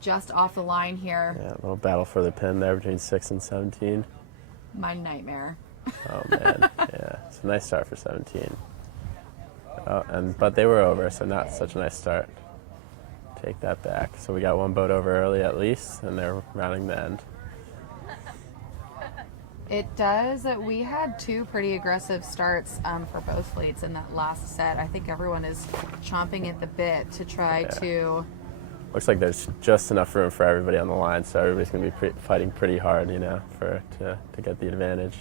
just off the line here. Yeah, a little battle for the pin there between 6 and 17. My nightmare. Oh man, yeah, it's a nice start for 17. Oh, but they were over, so not such a nice start. Take that back. So we got one boat over early at least, and they're rounding the end. It does. We had 2 pretty aggressive starts for both fleets in that last set. I think everyone is chomping at the bit to try to. Looks like there's just enough room for everybody on the line, so everybody's going to be fighting pretty hard, you know, to get the advantage.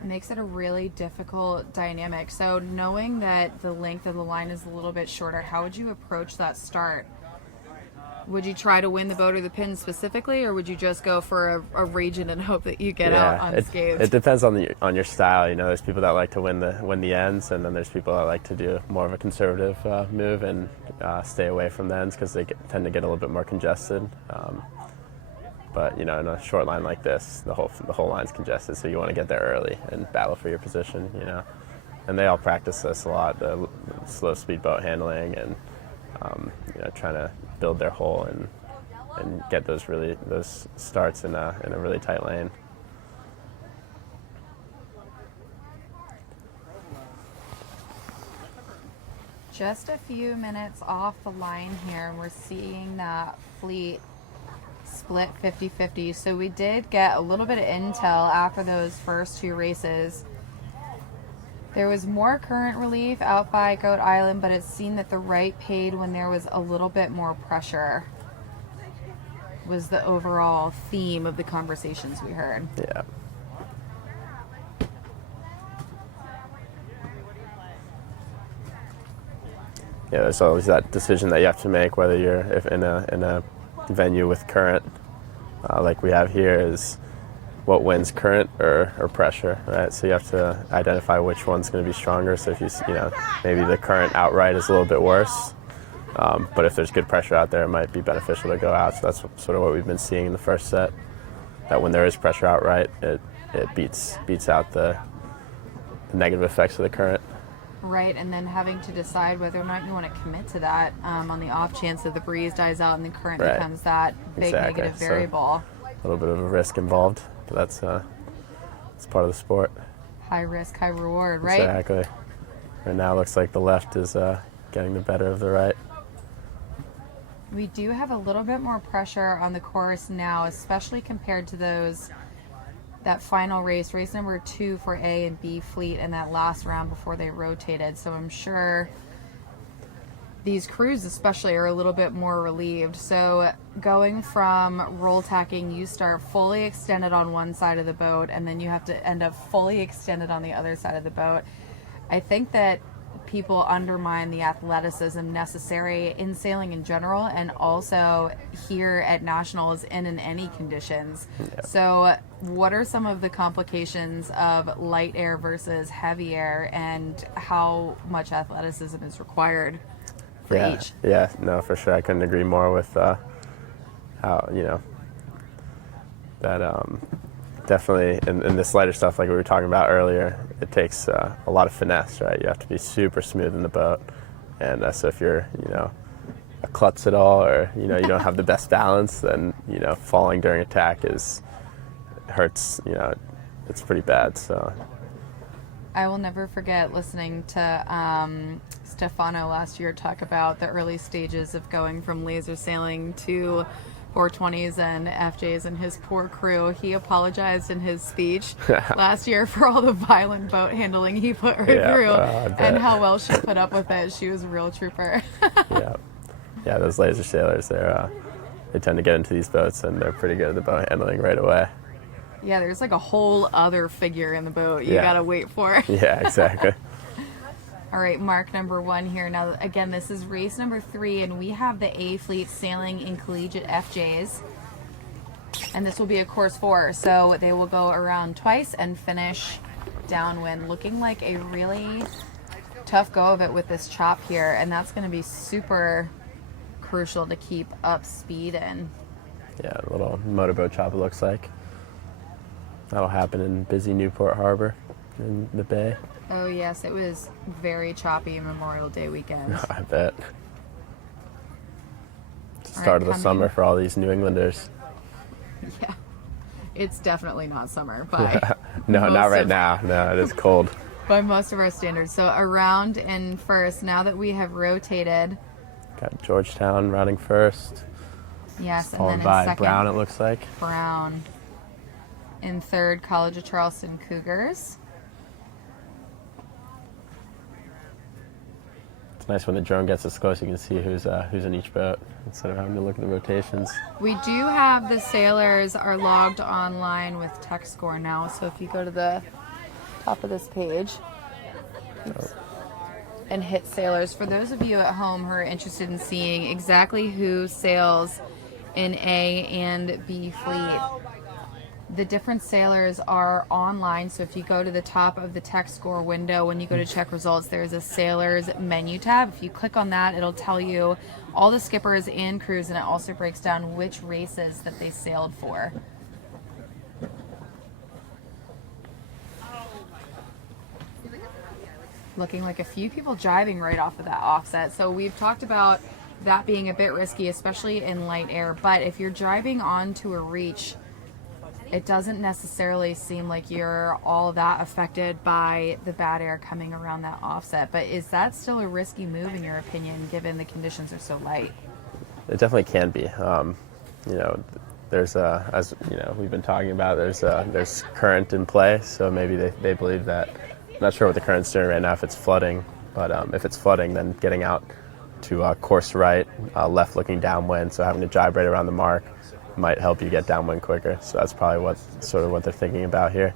It makes it a really difficult dynamic. So knowing that the length of the line is a little bit shorter, how would you approach that start? Would you try to win the boat or the pin specifically, or would you just go for a region and hope that you get out unscathed? It depends on your style. You know, there's people that like to win the ends, and then there's people that like to do more of a conservative move and stay away from the ends because they tend to get a little bit more congested. But you know, in a short line like this, the whole line's congested, so you want to get there early and battle for your position. You know, and they all practice this a lot: the slow speed boat handling and you know, trying to build their hole and get those starts in a really tight lane. Just a few minutes off the line here, and we're seeing that fleet split 50-50. So we did get a little bit of intel after those first 2 races. There was more current relief out by Goat Island, but it seemed that the right paid when there was a little bit more pressure, was the overall theme of the conversations we heard. Yeah. Yeah, there's always that decision that you have to make, whether you're in a venue with current, like we have here, is what wins, current or pressure, right? So you have to identify which one's going to be stronger. So if you know, maybe the current outright is a little bit worse, but if there's good pressure out there, it might be beneficial to go out. So that's sort of what we've been seeing in the first set, that when there is pressure outright, it beats out the negative effects of the current. Right, and then having to decide whether or not you want to commit to that on the off chance that the breeze dies out and the current becomes that big negative variable. So a little bit of a risk involved, but that's part of the sport. High risk, high reward, right? Exactly. Right now it looks like the left is getting the better of the right. We do have a little bit more pressure on the course now, especially compared to that final race number 2 for A and B fleet, and that last round before they rotated. So I'm sure these crews especially are a little bit more relieved. So going from roll tacking, you start fully extended on one side of the boat, and then you have to end up fully extended on the other side of the boat. I think that people undermine the athleticism necessary in sailing in general, and also here at Nationals and in any conditions. Yeah. So what are some of the complications of light air versus heavy air, and how much athleticism is required for each? Yeah, no, for sure. I couldn't agree more with how, you know, that definitely in this lighter stuff like we were talking about earlier, it takes a lot of finesse, right? You have to be super smooth in the boat. And so if you're, a klutz at all, or, you don't have the best balance, then, falling during attack hurts, it's pretty bad, so. I will never forget listening to Stefano last year talk about the early stages of going from laser sailing to 420s and FJs and his poor crew. He apologized in his speech last year for all the violent boat handling he put her through and how well she put up with it. She was a real trooper. Yeah, those laser sailors, they tend to get into these boats and they're pretty good at the boat handling right away. Yeah, there's like a whole other figure in the boat you gotta wait for. Yeah, exactly. All right, mark number 1 here. Now, again, this is race number 3, and we have the A Fleet sailing in collegiate FJs. And this will be a course 4, so they will go around twice and finish downwind, looking like a really tough go of it with this chop here, and that's going to be super crucial to keep up speed in. Yeah, a little motorboat chop it looks like. That'll happen in busy Newport Harbor in the bay. Oh yes, it was very choppy Memorial Day weekend. I bet. Start of the summer for all these New Englanders. Yeah, it's definitely not summer by no, not right now. No, it is cold. By most of our standards. So around in first, now that we have rotated. Got Georgetown running first. Yes, followed and then by in second, Brown, it looks like. Brown. In third, College of Charleston Cougars. It's nice when the drone gets this close, you can see who's in each boat instead of having to look at the rotations. We do have the sailors are logged online with tech score now, so if you go to the top of this page and hit sailors, for those of you at home who are interested in seeing exactly who sails in A and B Fleet, the different sailors are online, so if you go to the top of the tech score window, when you go to check results, there's a sailors menu tab. If you click on that, it'll tell you all the skippers and crews, and it also breaks down which races that they sailed for. Looking like a few people jiving right off of that offset. So we've talked about that being a bit risky, especially in light air, but if you're driving onto a reach, it doesn't necessarily seem like you're all that affected by the bad air coming around that offset. But is that still a risky move in your opinion, given the conditions are so light? It definitely can be. There's as we've been talking about, there's current in play, so maybe they believe that. I'm not sure what the current's doing right now if it's flooding, but if it's flooding, then getting out to course right, left looking downwind, so having to jibe right around the mark might help you get downwind quicker. So that's probably what they're thinking about here.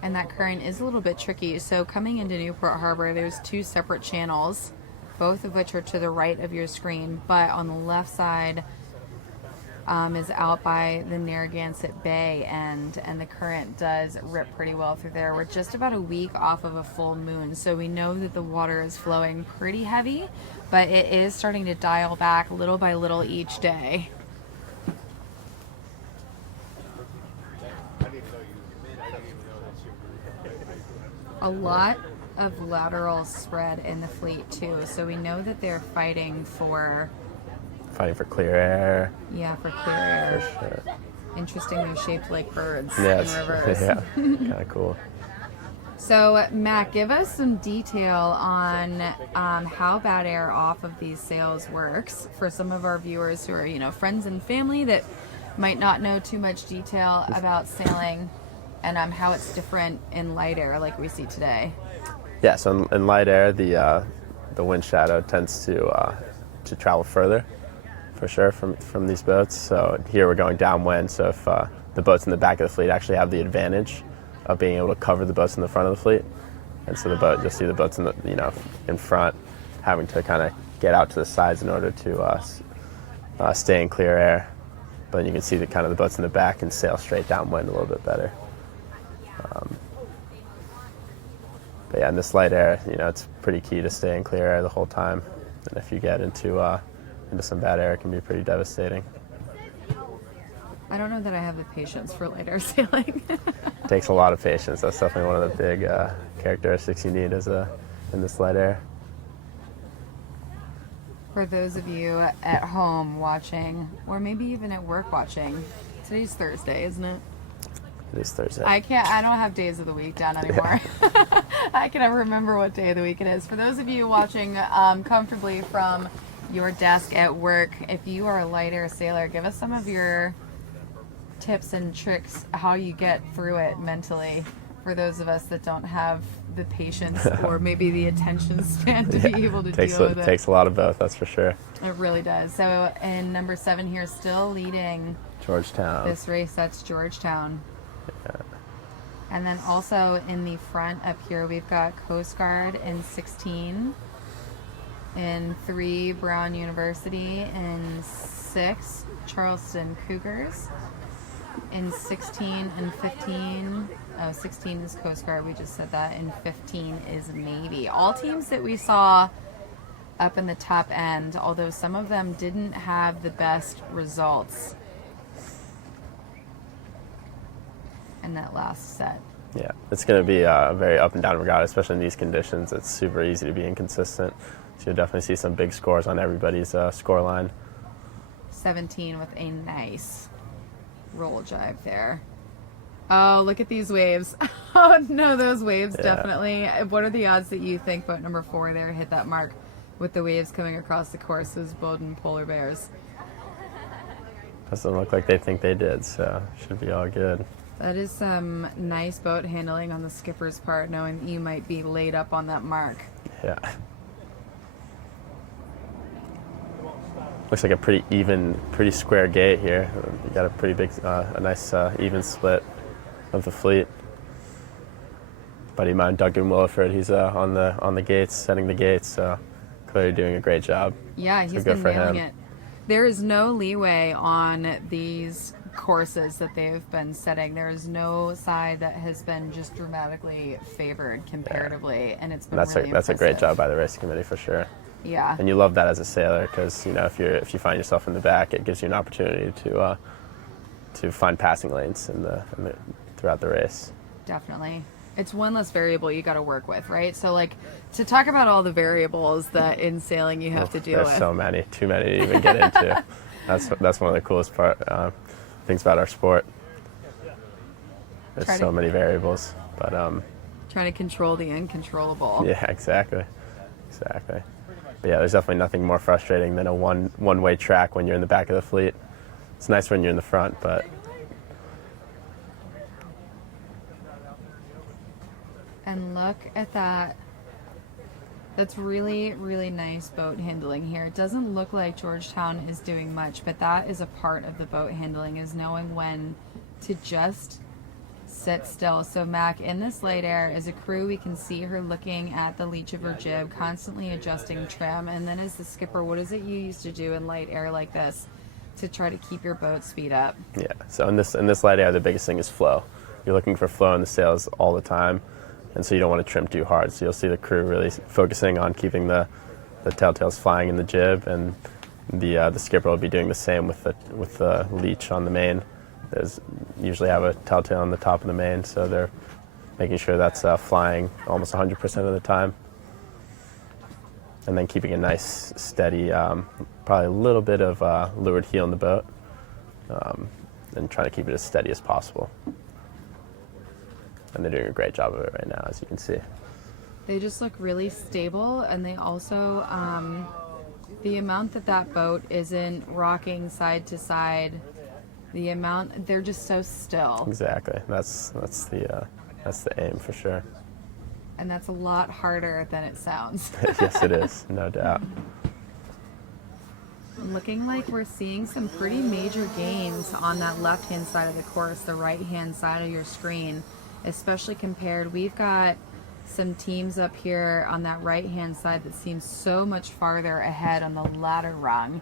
And that current is a little bit tricky. So coming into Newport Harbor, there's 2 separate channels, both of which are to the right of your screen, but on the left side is out by the Narragansett Bay, and the current does rip pretty well through there. We're just about a week off of a full moon, so we know that the water is flowing pretty heavy, but it is starting to dial back little by little each day. A lot of lateral spread in the fleet too, so we know that they're fighting for clear air. Yeah, for clear air. For sure. Interesting, they're shaped like birds Yeah, in reverse. Yeah, kind of cool. So, Matt, give us some detail on how bad air off of these sails works for some of our viewers who are, friends and family that might not know too much detail about sailing, and how it's different in light air like we see today. Yeah, so in light air, the wind shadow tends to travel further, for sure, from these boats. So here we're going downwind, so if the boats in the back of the fleet actually have the advantage of being able to cover the boats in the front of the fleet. And so you'll see the boats in front having to kind of get out to the sides in order to stay in clear air. But then you can see the boats in the back can sail straight downwind a little bit better. But yeah, in this light air, it's pretty key to stay in clear air the whole time. And if you get into some bad air, it can be pretty devastating. I don't know that I have the patience for light air sailing. It takes a lot of patience. That's definitely one of the big characteristics you need in this light air. For those of you at home watching, or maybe even at work watching, today's Thursday, isn't it? It is Thursday. I don't have days of the week down anymore. Yeah. I can never remember what day of the week it is. For those of you watching comfortably from your desk at work, if you are a light air sailor, give us some of your tips and tricks how you get through it mentally, for those of us that don't have the patience or maybe the attention span to be able to deal with it. It takes a lot of both, that's for sure. It really does. So in number 7 here, still leading Georgetown. this race, that's Georgetown. Yeah. And then also in the front up here, we've got Coast Guard in 16, in 3 Brown University, in 6 Charleston Cougars, in 16 and 15, 16 is Coast Guard, we just said that, and 15 is Navy. All teams that we saw up in the top end, although some of them didn't have the best results in that last set. Yeah, it's going to be a very up and down regatta, especially in these conditions. It's super easy to be inconsistent. So you'll definitely see some big scores on everybody's score line. 17 with a nice roll jibe there. Oh, look at these waves. Oh no, those waves, yeah. Definitely. What are the odds that you think boat number 4 there hit that mark with the waves coming across the course, those Bowdoin polar bears? Doesn't look like they think they did, so should be all good. That is some nice boat handling on the skipper's part, knowing that you might be laid up on that mark. Yeah. Looks like a pretty even, pretty square gate here. You got a pretty big, a nice even split of the fleet. Buddy of mine, Doug Williford, he's on the gates, setting the gates. So clearly doing a great job. Yeah, he's been nailing it. There is no leeway on these courses that they've been setting. There is no side that has been just dramatically favored comparatively, yeah. And it's been really impressive. That's a great job by the racing committee for sure. Yeah. And you love that as a sailor, because if you find yourself in the back, it gives you an opportunity to find passing lanes throughout the race. Definitely. It's one less variable you got to work with, right? So like, to talk about all the variables that in sailing you have to deal with. There's so many, too many to even get into. That's one of the coolest things about our sport. There's so many variables, but trying to control the uncontrollable. Yeah, exactly. But yeah, there's definitely nothing more frustrating than a one-way track when you're in the back of the fleet. It's nice when you're in the front, but and look at that. That's really, really nice boat handling here. It doesn't look like Georgetown is doing much, but that is a part of the boat handling, is knowing when to just sit still. So Mac, in this light air, as a crew, we can see her looking at the leech of her jib, constantly adjusting trim. And then as the skipper, what is it you used to do in light air like this to try to keep your boat speed up? Yeah, so in this light air, the biggest thing is flow. You're looking for flow in the sails all the time. And so you don't want to trim too hard. So you'll see the crew really focusing on keeping the tailtails flying in the jib, and the skipper will be doing the same with the leech on the main. There's usually have a tailtail on the top of the main, so they're making sure that's flying almost 100% of the time. And then keeping a nice, steady, probably a little bit of leeward heel in the boat, and trying to keep it as steady as possible. And they're doing a great job of it right now, as you can see. They just look really stable, and they also, the amount that boat isn't rocking side to side, the amount, they're just so still. Exactly. That's the aim for sure. And that's a lot harder than it sounds. Yes, it is, no doubt. Looking like we're seeing some pretty major gains on that left-hand side of the course, the right-hand side of your screen. Especially compared, we've got some teams up here on that right-hand side that seem so much farther ahead on the ladder rung,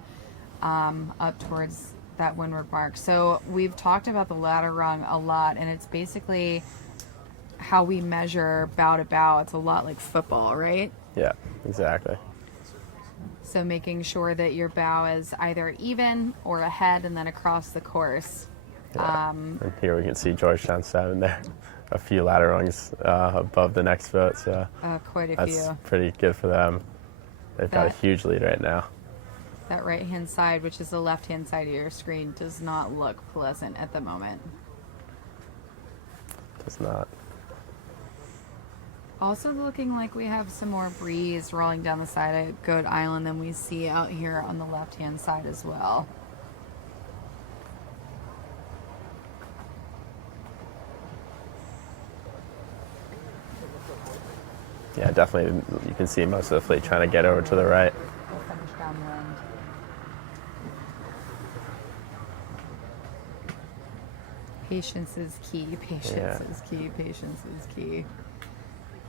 up towards that windward mark. So we've talked about the ladder rung a lot, and it's basically how we measure bow to bow. It's a lot like football, right? Yeah, exactly. So making sure that your bow is either even or ahead and then across the course. And here we can see Georgetown 7 there, a few ladder rungs above the next boat, so quite a that's few. pretty good for them. They've got a huge lead right now. That right-hand side, which is the left-hand side of your screen, does not look pleasant at the moment. Does not. Also looking like we have some more breeze rolling down the side of Coed Island than we see out here on the left-hand side as well. Yeah, definitely you can see most of the fleet trying to get over to the right. We'll finish downwind. Patience is key, patience is key, patience is key.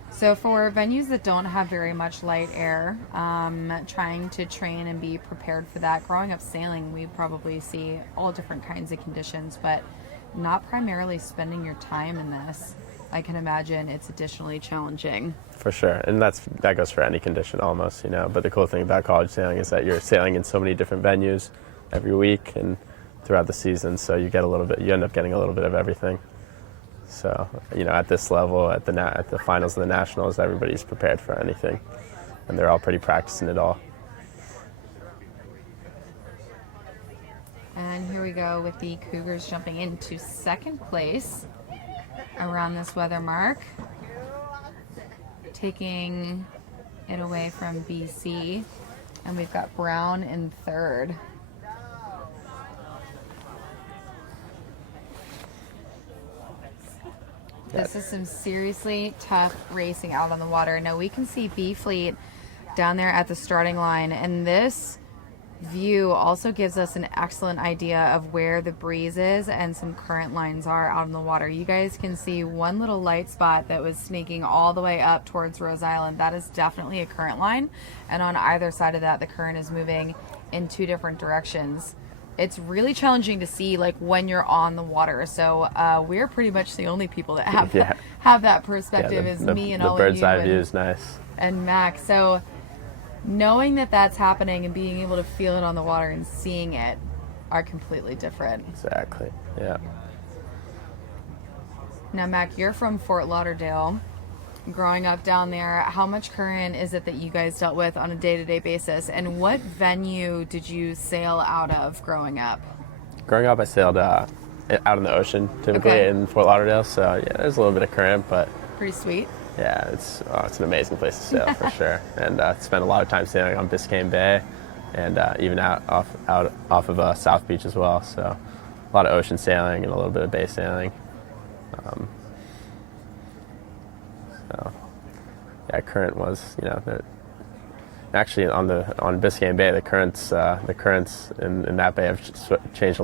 So for venues that don't have very much light air, trying to train and be prepared for that, growing up sailing, we probably see all different kinds of conditions, but not primarily spending your time in this. I can imagine it's additionally challenging. For sure, and that goes for any condition almost, you know. But the cool thing about college sailing is that you're sailing in so many different venues every week and throughout the season, so you end up getting a little bit of everything. So, you know, at this level, at the finals of the nationals, everybody's prepared for anything, and they're all pretty practicing it all. And here we go with the Cougars jumping into second place around this weather mark, taking it away from BC, and we've got Brown in third. This is some seriously tough racing out on the water. Now we can see B Fleet down there at the starting line, and this view also gives us an excellent idea of where the breeze is and some current lines are out in the water. You guys can see one little light spot that was snaking all the way up towards Rose Island. That is definitely a current line, and on either side of that the current is moving in two different directions. It's really challenging to see like when you're on the water, so we're pretty much the only people that have that perspective. Is me and all of you. The bird's eye view is nice. And Max. So knowing that that's happening and being able to feel it on the water and seeing it are completely different. Exactly. Yeah. Now, Mac, you're from Fort Lauderdale. Growing up down there, how much current is it that you guys dealt with on a day-to-day basis, and what venue did you sail out of growing up? Growing up, I sailed out in the ocean, typically in Fort Lauderdale, so yeah, there's a little bit of current, but pretty sweet. Yeah, it's an amazing place to sail for sure, and spent a lot of time sailing on Biscayne Bay, and even out off of South Beach as well. So a lot of ocean sailing and a little bit of bay sailing. So yeah, current was, you know, actually on Biscayne Bay, the currents in that bay have changed a